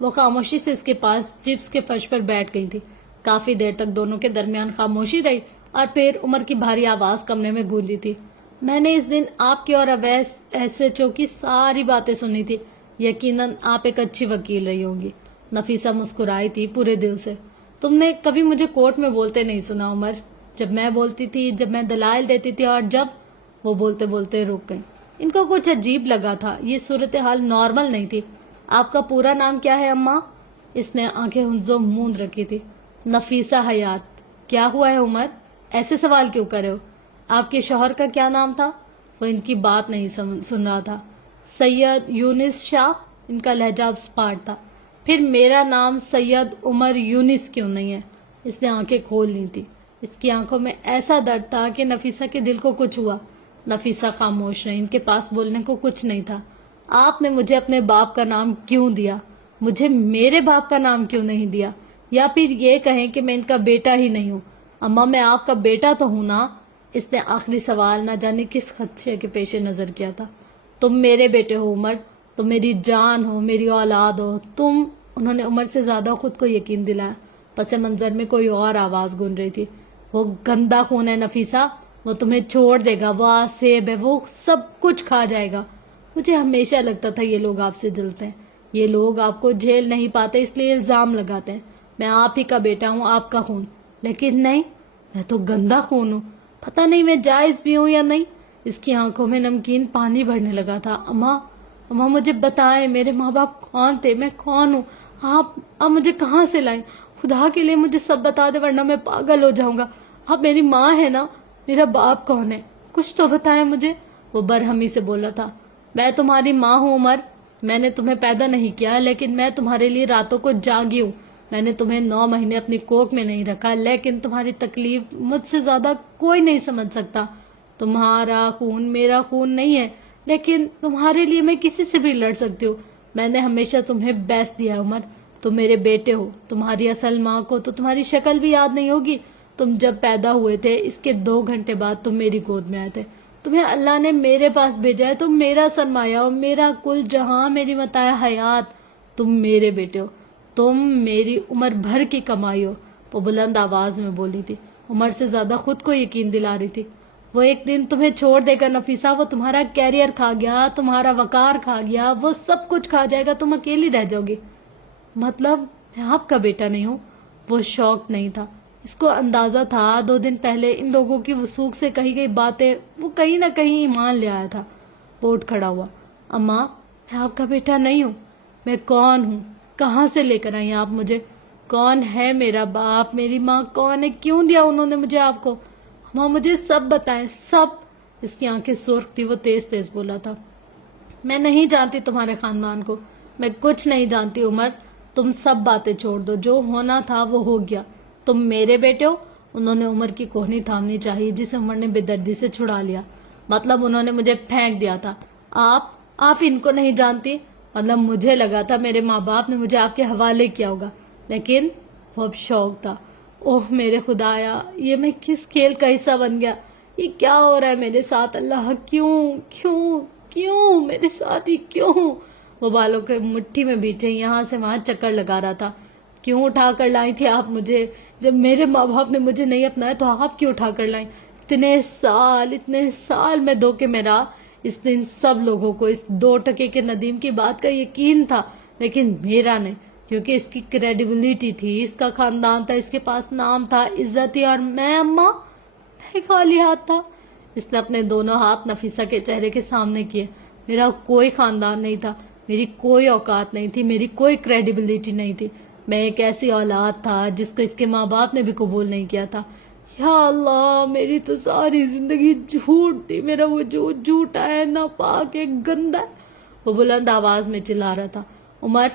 وہ خاموشی سے اس کے پاس چپس کے فرش پر بیٹھ گئی تھی۔ کافی دیر تک دونوں کے درمیان خاموشی رہی اور پھر عمر کی بھاری آواز کمرے میں گونجی تھی۔ میں نے اس دن آپ کی اور اویس SHO کی ساری باتیں سنی تھی۔ یقیناً آپ ایک اچھی وکیل رہی ہوں گی۔ نفیسہ مسکرائی تھی پورے دل سے۔ تم نے کبھی مجھے کورٹ میں بولتے نہیں سنا عمر، جب میں بولتی تھی، جب میں دلائل دیتی تھی اور جب… وہ بولتے بولتے رک گئی۔ ان کو کچھ عجیب لگا تھا، یہ صورتحال نارمل نہیں تھی۔ آپ کا پورا نام کیا ہے اماں؟ اس نے آنکھیں ہنزو موند رکھی تھی۔ نفیسہ حیات۔ کیا ہوا ہے عمر؟ ایسے سوال کیوں کرے ہو؟ آپ کے شوہر کا کیا نام تھا؟ وہ ان کی بات نہیں سن رہا تھا۔ سید یونس شاہ۔ ان کا لہجہ اسپاٹ تھا۔ پھر میرا نام سید عمر یونس کیوں نہیں ہے؟ اس نے آنکھیں کھول لی تھی۔ اس کی آنکھوں میں ایسا درد تھا کہ نفیسہ کے دل کو کچھ ہوا۔ نفیسہ خاموش رہی، ان کے پاس بولنے کو کچھ نہیں تھا۔ آپ نے مجھے اپنے باپ کا نام کیوں دیا؟ مجھے میرے باپ کا نام کیوں نہیں دیا؟ یا پھر یہ کہیں کہ میں ان کا بیٹا ہی نہیں ہوں؟ اماں میں آپ کا بیٹا تو ہوں نا؟ اس نے آخری سوال نہ جانے کس خدشے کے پیش نظر کیا تھا۔ تم میرے بیٹے ہو عمر، تم میری جان ہو، میری اولاد ہو تم۔ انہوں نے عمر سے زیادہ خود کو یقین دلایا۔ پس منظر میں کوئی اور آواز گون رہی تھی۔ وہ گندا خون ہے نفیسہ، وہ تمہیں چھوڑ دے گا، وہ آسیب ہے، وہ سب کچھ کھا جائے گا۔ مجھے ہمیشہ لگتا تھا یہ لوگ آپ سے جلتے ہیں، یہ لوگ آپ کو جھیل نہیں پاتے اس لیے الزام لگاتے ہیں۔ میں آپ ہی کا بیٹا ہوں، آپ کا خون، لیکن نہیں، میں تو گندا خون ہوں۔ پتہ نہیں میں جائز بھی ہوں یا نہیں۔ اس کی آنکھوں میں نمکین پانی بھرنے لگا تھا۔ اماں مجھے بتائیں، میرے ماں باپ کون تھے، میں کون ہوں؟ آپ مجھے کہاں سے لائیں؟ خدا کے لیے مجھے سب بتا دے ورنہ میں پاگل ہو جاؤں گا۔ آپ میری ماں ہے نا؟ میرا باپ کون ہے؟ کچھ تو بتائیں مجھے۔ وہ برہمی سے بولا تھا۔ میں تمہاری ماں ہوں عمر، میں نے تمہیں پیدا نہیں کیا لیکن میں تمہارے لیے راتوں کو جاگی ہوں۔ میں نے تمہیں 9 مہینے اپنی کوکھ میں نہیں رکھا لیکن تمہاری تکلیف مجھ سے زیادہ کوئی نہیں سمجھ سکتا۔ تمہارا خون میرا خون نہیں ہے لیکن تمہارے لیے میں کسی سے بھی لڑ سکتی ہوں۔ میں نے ہمیشہ تمہیں بیس دیا عمر، تم میرے بیٹے ہو۔ تمہاری اصل ماں کو تو تمہاری شکل بھی یاد نہیں ہوگی۔ تم جب پیدا ہوئے تھے اس کے 2 گھنٹے بعد تم میری گود میں آئے تھے۔ تمہیں اللہ نے میرے پاس بھیجا ہے، تم میرا سرمایہ ہو، میرا کل جہاں، میری متاع حیات۔ تم میرے بیٹے ہو، تم میری عمر بھر کی کمائی ہو۔ وہ بلند آواز میں بولی تھی، عمر سے زیادہ خود کو یقین دلا رہی تھی۔ وہ ایک دن تمہیں چھوڑ دے گا نفیسہ، وہ تمہارا کیریئر کھا گیا، تمہارا وقار کھا گیا، وہ سب کچھ کھا جائے گا، تم اکیلی رہ جاؤ گی۔ مطلب میں آپ کا بیٹا نہیں ہوں؟ وہ شوق نہیں تھا، اس کو اندازہ تھا 2 دن پہلے ان لوگوں کی وثوق سے کہی گئی باتیں وہ کہیں نہ کہیں ایمان لے آیا تھا۔ وہ اٹھ کھڑا ہوا۔ اماں میں آپ کا بیٹا نہیں ہوں۔ میں کون ہوں؟ کہاں سے لے کر آئی آپ مجھے؟ کون ہے میرا باپ؟ میری ماں کون ہے؟ کیوں دیا انہوں نے مجھے آپ کو؟ اماں مجھے سب بتائیں، سب۔ اس کی آنکھیں سرخ تھی، وہ تیز تیز بولا تھا۔ میں نہیں جانتی تمہارے خاندان کو، میں کچھ نہیں جانتی عمر۔ تم سب باتیں چھوڑ دو، جو ہونا تھا وہ ہو گیا۔ تم میرے بیٹے ہو۔ انہوں نے عمر کی کوہنی تھامنی چاہیے جسے عمر نے بے دردی سے چھڑا لیا۔ مطلب انہوں نے مجھے پھینک دیا تھا۔ آپ ان کو نہیں جانتی؟ مطلب مجھے لگا تھا میرے ماں باپ نے مجھے آپ کے حوالے کیا ہوگا، لیکن وہ اب شوق تھا۔ اوہ میرے خدایا، یہ میں کس کھیل کا حصہ بن گیا؟ یہ کیا ہو رہا ہے میرے ساتھ؟ اللہ کیوں میرے ساتھ ہی کیوں؟ وہ بالوں کے مٹھی میں بیٹھے یہاں سے وہاں چکر لگا رہا تھا۔ کیوں اٹھا کر لائی تھی آپ مجھے؟ جب میرے ماں باپ نے مجھے نہیں اپنایا تو آپ کیوں اٹھا کر لائیں؟ اتنے سال میں دھوکے میں رہا۔ اس دن سب لوگوں کو اس 2 ٹکے کے ندیم کی بات کا یقین تھا لیکن میرا نہیں، کیونکہ اس کی کریڈیبلٹی تھی، اس کا خاندان تھا، اس کے پاس نام تھا، عزت تھی، اور میں اماں میں خالی ہاتھ تھا۔ اس نے اپنے دونوں ہاتھ نفیسہ کے چہرے کے سامنے کیے۔ میرا کوئی خاندان نہیں تھا، میری کوئی اوقات نہیں تھی، میری کوئی کریڈیبلٹی نہیں تھی۔ میں ایک ایسی اولاد تھا جس کو اس کے ماں باپ نے بھی قبول نہیں کیا تھا۔ یا اللہ، میری تو ساری زندگی جھوٹ تھی، میرا وجود جھوٹا ہے، ناپاک ہے، گندا ہے۔ وہ بلند آواز میں چلا رہا تھا۔ عمر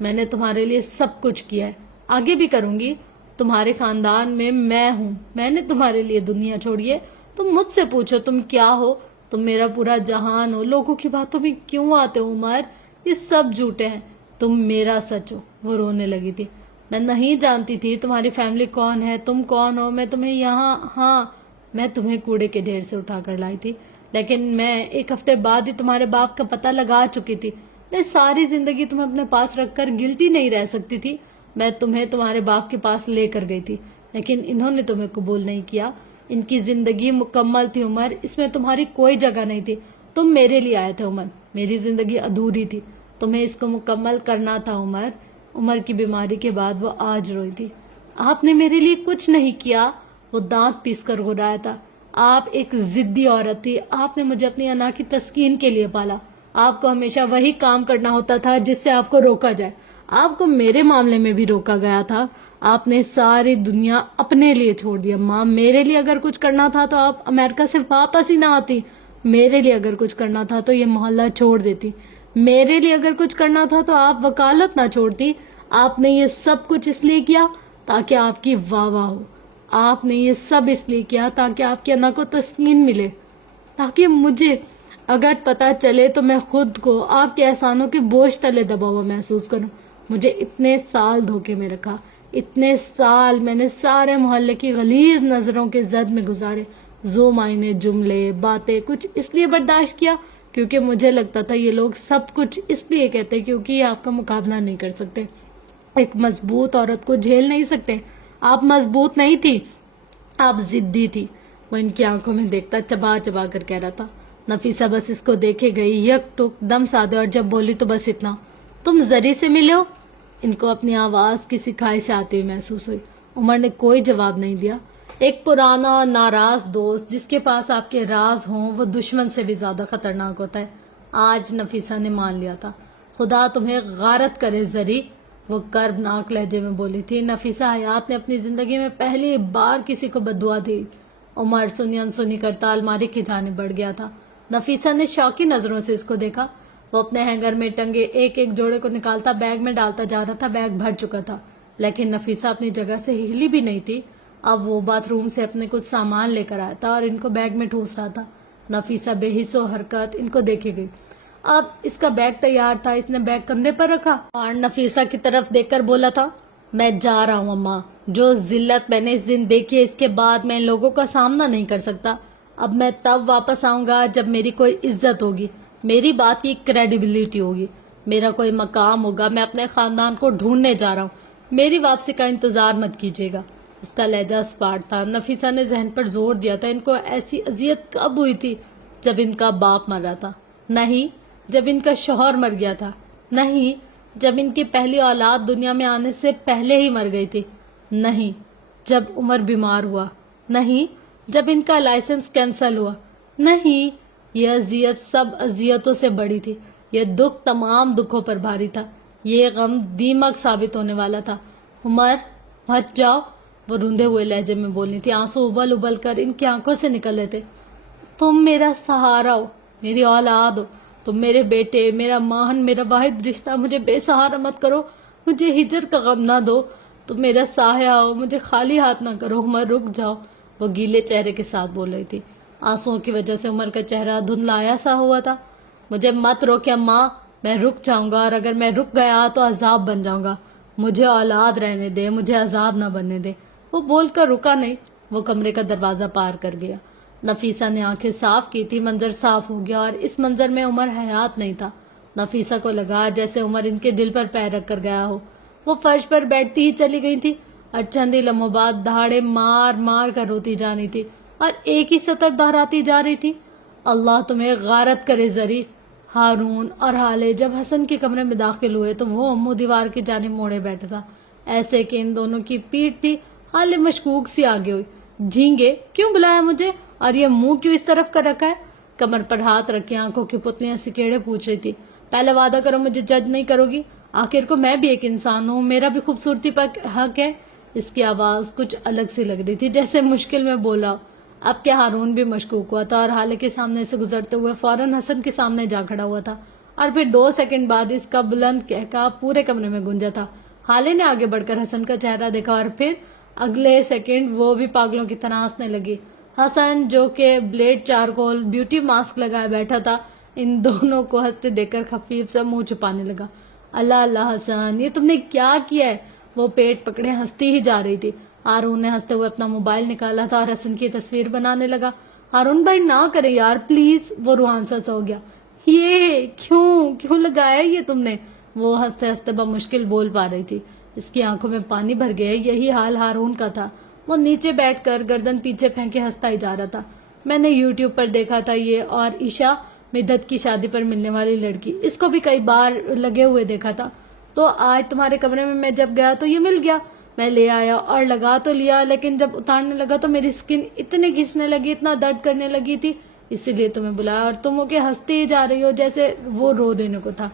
میں نے تمہارے لیے سب کچھ کیا ہے، آگے بھی کروں گی۔ تمہارے خاندان میں ہوں، میں نے تمہارے لیے دنیا چھوڑی ہے۔ تم مجھ سے پوچھو تم کیا ہو؟ تم میرا پورا جہان ہو۔ لوگوں کی باتوں میں کیوں آتے ہو عمر؟ یہ سب جھوٹے ہیں، تم میرا سچ ہو۔ وہ رونے لگی تھی۔ میں نہیں جانتی تھی تمہاری فیملی کون ہے، تم کون ہو۔ میں تمہیں کوڑے کے ڈھیر سے اٹھا کر لائی تھی، لیکن میں 1 ہفتے بعد ہی تمہارے باپ کا پتہ لگا چکی تھی۔ میں ساری زندگی تمہیں اپنے پاس رکھ کر گلٹی نہیں رہ سکتی تھی؟ میں تمہیں تمہارے باپ کے پاس لے کر گئی تھی، لیکن انہوں نے تمہیں قبول نہیں کیا۔ ان کی زندگی مکمل تھی عمر، اس میں تمہاری کوئی جگہ نہیں تھی۔ تم میرے لیے آئے تھے عمر، میری زندگی ادھوری تھی، تمہیں اس کو مکمل کرنا تھا عمر۔ عمر کی بیماری کے بعد وہ آج روئی تھی۔ آپ نے میرے لیے کچھ نہیں کیا، وہ دانت پیس کر رو رہا تھا۔ آپ ایک ضدی عورت تھی، آپ نے مجھے اپنی انا کی تسکین کے لیے پالا۔ آپ کو ہمیشہ وہی کام کرنا ہوتا تھا جس سے آپ کو روکا جائے۔ آپ کو میرے معاملے میں بھی روکا گیا تھا۔ آپ نے ساری دنیا اپنے لیے چھوڑ دیا۔ ماں، میرے لیے اگر کچھ کرنا تھا تو آپ امریکہ سے واپس ہی نہ آتی۔ میرے لیے اگر کچھ کرنا تھا تو یہ محلہ چھوڑ دیتی۔ میرے لیے اگر کچھ کرنا تھا تو آپ وکالت نہ چھوڑتی۔ آپ نے یہ سب کچھ اس لیے کیا تاکہ آپ کی واہ واہ ہو۔ آپ نے یہ سب اس لیے کیا تاکہ آپ کی انا کو تسکین ملے، تاکہ مجھے اگر پتا چلے تو میں خود کو آپ کے احسانوں کے بوجھ تلے دبا ہوا محسوس کروں۔ مجھے اتنے سال دھوکے میں رکھا، اتنے سال میں نے سارے محلے کی غلیظ نظروں کے زد میں گزارے۔ زو معنی جملے، باتیں کچھ اس لیے برداشت کیا کیونکہ مجھے لگتا تھا یہ لوگ سب کچھ اس لیے کہتے کیونکہ یہ آپ کا مقابلہ نہیں کر سکتے، ایک مضبوط عورت کو جھیل نہیں سکتے۔ آپ مضبوط نہیں تھی، آپ ضدی تھی۔ وہ ان کی آنکھوں میں دیکھتا چبا چبا کر کہہ رہا تھا۔ نفیسہ بس اس کو دیکھے گئی، یک ٹک دم سادے، اور جب بولی تو بس اتنا، تم زری سے ملے ہو؟ ان کو اپنی آواز کسی کھائی سے آتی ہوئی محسوس ہوئی۔ عمر نے کوئی جواب نہیں دیا۔ ایک پرانا اور ناراض دوست جس کے پاس آپ کے راز ہوں وہ دشمن سے بھی زیادہ خطرناک ہوتا ہے۔ آج نفیسہ نے مان لیا تھا۔ خدا تمہیں غارت کرے زری، وہ کربناک لہجے میں بولی تھی۔ نفیسہ حیات نے اپنی زندگی میں پہلی بار کسی کو بددعا دی۔ عمر سنی انسنی کرتا الماری کی جانب بڑھ گیا تھا۔ نفیسہ نے شوقی نظروں سے اس کو دیکھا۔ وہ اپنے ہینگر میں ٹنگے ایک ایک جوڑے کو نکالتا بیگ میں ڈالتا جا رہا تھا۔ بیگ بھر چکا تھا لیکن نفیسہ اپنی جگہ سے ہلی بھی نہیں تھی۔ اب وہ باتھ روم سے اپنے کچھ سامان لے کر آیا تھا اور ان کو بیگ میں ٹھوس رہا تھا۔ نفیسہ بے حس و حرکت ان کو دیکھے گئی۔ اب اس کا بیگ تیار تھا، اس نے بیگ کندھے پر رکھا اور نفیسہ کی طرف دیکھ کر بولا تھا، میں جا رہا ہوں اماں، جو ذلت میں نے اس دن دیکھی ہے اس کے بعد میں ان لوگوں کا سامنا نہیں کر سکتا۔ اب میں تب واپس آؤں گا جب میری کوئی عزت ہوگی، میری بات کی کریڈیبلٹی ہوگی، میرا کوئی مقام ہوگا۔ میں اپنے خاندان کو ڈھونڈنے جا رہا ہوں، میری واپسی کا انتظار مت کیجیے گا۔ اس کا لہجہ اسپاٹ تھا۔ نفیسہ نے ذہن پر زور دیا تھا، ان کو ایسی اذیت کب ہوئی تھی؟ جب ان کا باپ مر رہا تھا؟ نہیں۔ جب ان کا شوہر مر گیا تھا؟ نہیں۔ جب ان کی پہلی اولاد دنیا میں آنے سے پہلے ہی مر گئی تھی؟ نہیں۔ جب عمر بیمار ہوا؟ نہیں۔ جب ان کا لائسنس کینسل ہوا؟ نہیں۔ یہ اذیت سب اذیتوں سے بڑی تھی، یہ دکھ تمام دکھوں پر بھاری تھا، یہ غم دیمک ثابت ہونے والا تھا۔ عمر مت جاؤ، وہ روندے ہوئے لہجے میں بولنی تھی۔ آنسو ابل ابل کر ان کی آنکھوں سے نکل رہے تھے۔ تم میرا سہارا ہو، میری اولاد ہو، تم میرے بیٹے، میرا ماہن، میرا واحد رشتہ، مجھے بے سہارا مت کرو، مجھے ہجر کا غم نہ دو، تم میرا سایہ ہو، مجھے خالی ہاتھ نہ کرو۔ عمر رک جاؤ، وہ گیلے چہرے کے ساتھ بول رہی تھی۔ آنسوؤں کی وجہ سے عمر کا چہرہ دھندلایا سا ہوا تھا۔ مجھے مت روکے اماں، میں رک جاؤں گا، اور اگر میں رک گیا تو عذاب بن جاؤں گا، مجھے اولاد رہنے دے، مجھے عذاب نہ بننے دے۔ وہ بول کر رکا نہیں، وہ کمرے کا دروازہ پار کر گیا۔ نفیسہ نے آنکھیں صاف کی تھی، منظر صاف ہو گیا اور اس منظر میں عمر حیات نہیں تھا۔ نفیسہ کو لگا جیسے عمر ان کے دل پر پیر رکھ کر گیا ہو۔ وہ فرش پر بیٹھتی ہی چلی گئی تھی اور چند ہی لمحوں بعد دہاڑے مار مار کر روتی جانی تھی اور ایک ہی سطر دہراتی جا رہی تھی، اللہ تمہیں غارت کرے زری۔ ہارون اور حالے جب حسن کے کمرے میں داخل ہوئے تو وہ منہ دیوار کی جانب موڑے بیٹھا تھا، ایسے کہ ان دونوں کی پیٹھ تھی۔ حالے مشکوک سی آگے ہوئی، جھینگے کیوں بلایا مجھے، اور یہ منہ کیوں اس طرف کر رکھا ہے؟ کمر پر ہاتھ رکھے آنکھوں کی پتلیاں سکیڑے پوچھ رہی تھی۔ پہلے وعدہ کرو مجھے جج نہیں کرو گی، آخر کو میں بھی ایک انسان ہوں، میرا بھی خوبصورتی پر حق ہے۔ اس کی آواز کچھ الگ سی لگ رہی تھی، جیسے مشکل میں بولا۔ اب کیا ہارون بھی مشکوک ہوا تھا اور حالے کے سامنے سے گزرتے ہوئے فوراً حسن کے سامنے جا کھڑا ہوا تھا، اور پھر 2 سیکنڈ بعد اس کا بلند کہکا پورے کمرے میں گونجا تھا۔ حالے نے آگے بڑھ کر حسن کا چہرہ دیکھا اور پھر اگلے سیکنڈ وہ بھی پاگلوں کی طرح ہنسنے لگی۔ حسن جو کہ بلیڈ چارکول بیوٹی ماسک لگائے بیٹھا تھا، ان دونوں کو ہنستے دیکھ کر خفیف سا منہ چھپانے لگا۔ اللہ اللہ حسن، یہ تم نے کیا کیا ہے؟ وہ پیٹ پکڑے ہنستی ہی جا رہی تھی۔ ہارون نے ہنستے ہوئے اپنا موبائل نکالا تھا اور حسن کی تصویر بنانے لگا۔ ہارون بھائی نہ کرے یار پلیز، وہ روحان سا ہو گیا۔ یہ کیوں لگایا یہ تم نے؟ وہ ہنستے ہنستے بمشکل بول پا رہی تھی۔ اس کی آنکھوں میں پانی بھر گیا۔ یہی حال ہارون کا تھا۔ وہ نیچے بیٹھ کر گردن پیچھے پھینکے ہنستا ہی جا رہا تھا۔ میں نے یوٹیوب پر دیکھا تھا یہ، اور عشا مدت کی شادی پر ملنے والی لڑکی، اس کو بھی کئی بار لگے ہوئے دیکھا تھا، تو آج تمہارے کمرے میں جب گیا تو یہ مل گیا۔ میں لے آیا اور لگا تو لیا، لیکن جب اتارنے لگا تو میری سکن اتنے گھسنے لگی، اتنا درد کرنے لگی تھی، اسی لیے تمہیں بلایا، اور تم ہو کے ہنستے ہی جا رہی ہو جیسے وہ رو دینے کو تھا۔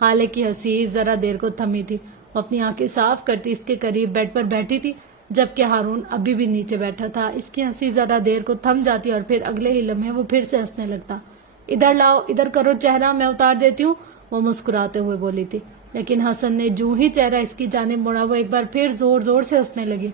حالانکہ ہنسی ذرا دیر کو تھمی تھی۔ وہ اپنی آنکھیں صاف کرتی اس کے قریب بیڈ پر بیٹھی تھی، جبکہ ہارون ابھی بھی نیچے بیٹھا تھا۔ اس کی ہنسی ذرا دیر کو تھم جاتی اور پھر اگلے ہی لمحے وہ پھر سے ہنسنے لگتا۔ ادھر لاؤ، ادھر کرو چہرہ، میں اتار دیتی ہوں، وہ مسکراتے ہوئے بولی تھی۔ لیکن حسن نے جو ہی چہرہ اس کی جانب مڑا، وہ ایک بار پھر زور زور سے ہنسنے لگی۔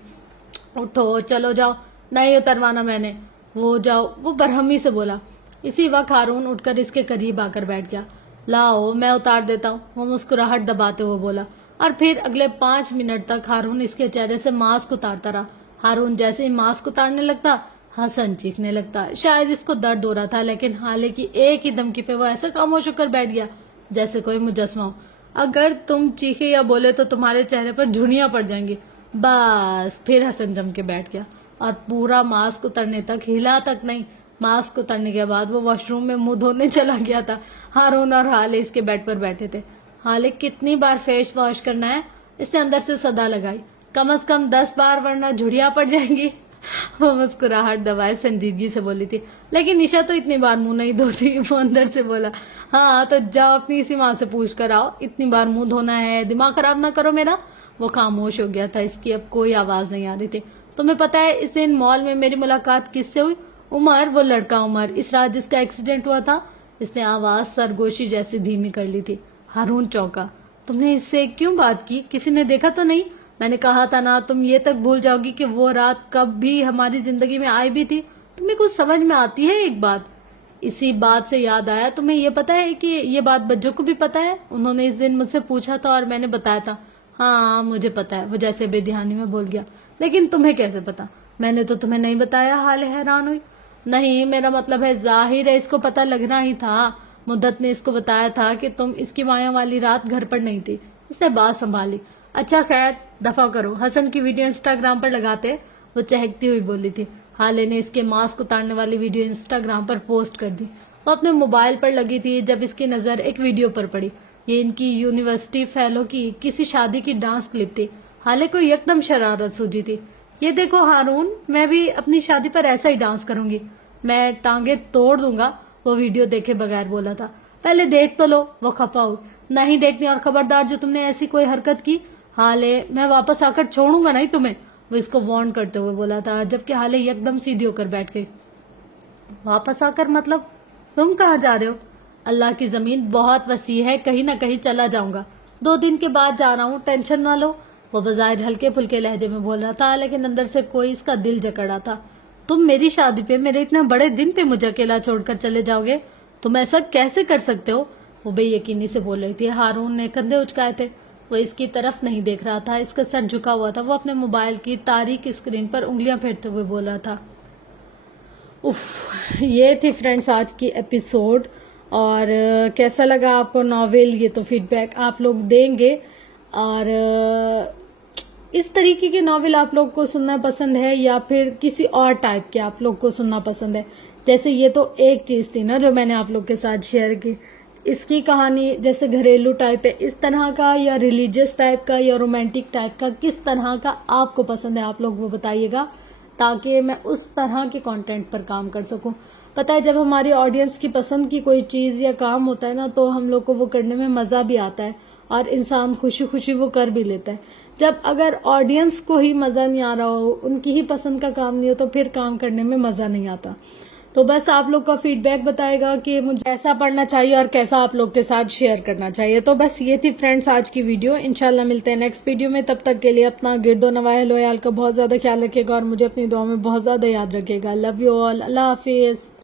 اٹھو، چلو جاؤ، نہیں اتروانا میں نے، وہ جاؤ، وہ برہمی سے بولا۔ اسی وقت ہارون اٹھ کر اس کے قریب آ کر بیٹھ گیا۔ لاؤ، میں اتار دیتا ہوں، وہ مسکراہٹ دباتے ہوئے بولا، اور پھر اگلے 5 منٹ تک ہارون اس کے چہرے سے ماسک اتارتا رہا۔ ہارون جیسے ہی ماسک اتارنے لگتا، حسن چیخنے لگتا۔ شاید اس کو درد ہو رہا تھا، لیکن حالانکہ ایک ہی دمکی پہ وہ ایسے خاموش ہو کر بیٹھ گیا جیسے کوئی مجسمہ ہو۔ اگر تم چیخے یا بولے تو تمہارے چہرے پر جھڑیاں پڑ جائیں گی۔ بس پھر حسن جم کے بیٹھ گیا، اور پورا ماسک اترنے تک ہلا تک نہیں۔ ماسک اترنے کے بعد وہ واش روم میں منہ دھونے چلا گیا تھا۔ ہارون اور حالے اس کے بیڈ پر بیٹھے تھے۔ حالے کتنی بار فیس واش کرنا ہے؟ اس نے اندر سے صدا لگائی۔ کم از کم 10 بار، ورنہ جھڑیاں پڑ جائیں گی، وہ مسکراہٹ دبائے سنجیدگی سے بولی تھی۔ لیکن عشا تو اتنی بار منہ نہیں دھوتی، وہ اندر سے بولا۔ ہاں تو جاؤ اپنی اسی ماں سے پوچھ کر آؤ، اتنی بار منہ دھونا ہے، دماغ خراب نہ کرو میرا۔ وہ خاموش ہو گیا تھا، اس کی اب کوئی آواز نہیں آ رہی تھی۔ تمہیں پتا ہے اس دن مال میں میری ملاقات کس سے ہوئی؟ عمر، وہ لڑکا عمر، اس رات جس کا ایکسیڈنٹ ہوا تھا۔ اس نے آواز سرگوشی جیسی دھیمی کر لی تھی۔ ہارون چونکا۔ تم نے اس سے کیوں بات کی؟ کسی نے دیکھا تو نہیں؟ میں نے کہا تھا نا، تم یہ تک بھول جاؤ گی کہ وہ رات کب بھی ہماری زندگی میں آئی بھی تھی۔ تمہیں کچھ سمجھ میں آتی ہے ایک بات؟ اسی بات سے یاد آیا، تمہیں یہ پتا ہے کہ یہ بات بچوں کو بھی پتا ہے؟ انہوں نے اس دن مجھ سے پوچھا تھا اور میں نے بتایا تھا۔ ہاں مجھے پتا ہے، وہ جیسے بے دھیانی میں بول گیا۔ لیکن تمہیں کیسے پتا؟ میں نے تو تمہیں نہیں بتایا۔ حال حیران ہوئی۔ نہیں، میرا مطلب ہے ظاہر ہے اس کو پتا لگنا ہی تھا۔ مدت نے اس کو بتایا تھا کہ تم اس کی مایا والی رات گھر پر نہیں تھی۔ اس نے بات سنبھالی۔ اچھا خیر، دفع کرو، حسن کی ویڈیو انسٹاگرام پر لگاتے، وہ چہکتی ہوئی بولی تھی۔ حالے نے اس کے ماسک اتارنے والی ویڈیو انسٹاگرام پر پوسٹ کر دی۔ وہ اپنے موبائل پر لگی تھی جب اس کی نظر ایک ویڈیو پر پڑی۔ یہ ان کی یونیورسٹی فیلو کی کسی شادی کی ڈانس کلپ تھی۔ حالے کو یکدم شرارت سوجی تھی۔ یہ دیکھو ہارون، میں بھی اپنی شادی پر ایسا ہی ڈانس کروں گی، میں ٹانگیں توڑ دوں گا، وہ ویڈیو دیکھے بغیر بولا تھا۔ پہلے دیکھ تو لو، وہ خفا ہوئی۔ نہیں دیکھتی، اور خبردار جو تم نے ایسی کوئی حرکت کی، حالے میں واپس آ کر چھوڑوں گا نہیں تمہیں، وہ اس کو وارن کرتے ہوئے بولا تھا، جبکہ حالے یکدم سیدھی ہو کر بیٹھ گئی۔ واپس آ کر مطلب؟ تم کہاں جا رہے ہو؟ اللہ کی زمین بہت وسیع ہے، کہیں نہ کہیں چلا جاؤں گا، 2 دن کے بعد جا رہا ہوں، ٹینشن نہ لو، وہ بظاہر ہلکے پھلکے لہجے میں بول رہا تھا، لیکن اندر سے کوئی اس کا دل جکڑا تھا۔ تم میری شادی پہ، میرے اتنے بڑے دن پہ مجھے اکیلا چھوڑ کر چلے جاؤ گے؟ تم ایسا کیسے کر سکتے ہو؟ وہ بے یقینی سے بول رہی تھی۔ ہارون نے کندھے اچکائے تھے، وہ اس کی طرف نہیں دیکھ رہا تھا، اس کا سر جھکا ہوا تھا۔ وہ اپنے موبائل کی تاریک اسکرین پر انگلیاں پھیرتے ہوئے بول رہا تھا۔ یہ تھی فرینڈز آج کی ایپیسوڈ، اور کیسا لگا آپ کو ناول، یہ تو فیڈ بیک آپ لوگ دیں گے۔ اور اس طریقے کے ناول آپ لوگ کو سننا پسند ہے یا پھر کسی اور ٹائپ کے آپ لوگ کو سننا پسند ہے؟ جیسے یہ تو ایک چیز تھی نا جو میں نے آپ لوگ کے ساتھ شیئر کی، اس کی کہانی جیسے گھریلو ٹائپ ہے اس طرح کا، یا ریلیجیس ٹائپ کا، یا رومانٹک ٹائپ کا، کس طرح کا آپ کو پسند ہے آپ لوگ وہ بتائیے گا، تاکہ میں اس طرح کے کانٹینٹ پر کام کر سکوں۔ پتہ ہے جب ہماری آڈینس کی پسند کی کوئی چیز یا کام ہوتا ہے نا، تو ہم لوگ کو وہ کرنے میں مزہ بھی آتا ہے اور انسان خوشی خوشی وہ کر بھی لیتا ہے۔ جب اگر آڈینس کو ہی مزہ نہیں آ رہا ہو، ان کی ہی پسند کا کام نہیں ہو، تو پھر کام کرنے میں مزہ نہیں آتا۔ تو بس آپ لوگ کا فیڈ بیک بتائے گا کہ مجھے کیسا پڑھنا چاہیے اور کیسا آپ لوگ کے ساتھ شیئر کرنا چاہیے۔ تو بس یہ تھی فرینڈز آج کی ویڈیو، انشاءاللہ ملتے ہیں نیکسٹ ویڈیو میں۔ تب تک کے لیے اپنا گرد و نواح اہل و عیال کا بہت زیادہ خیال رکھیے گا، اور مجھے اپنی دعا میں بہت زیادہ یاد رکھیے گا۔ لو یو آل، اللہ حافظ۔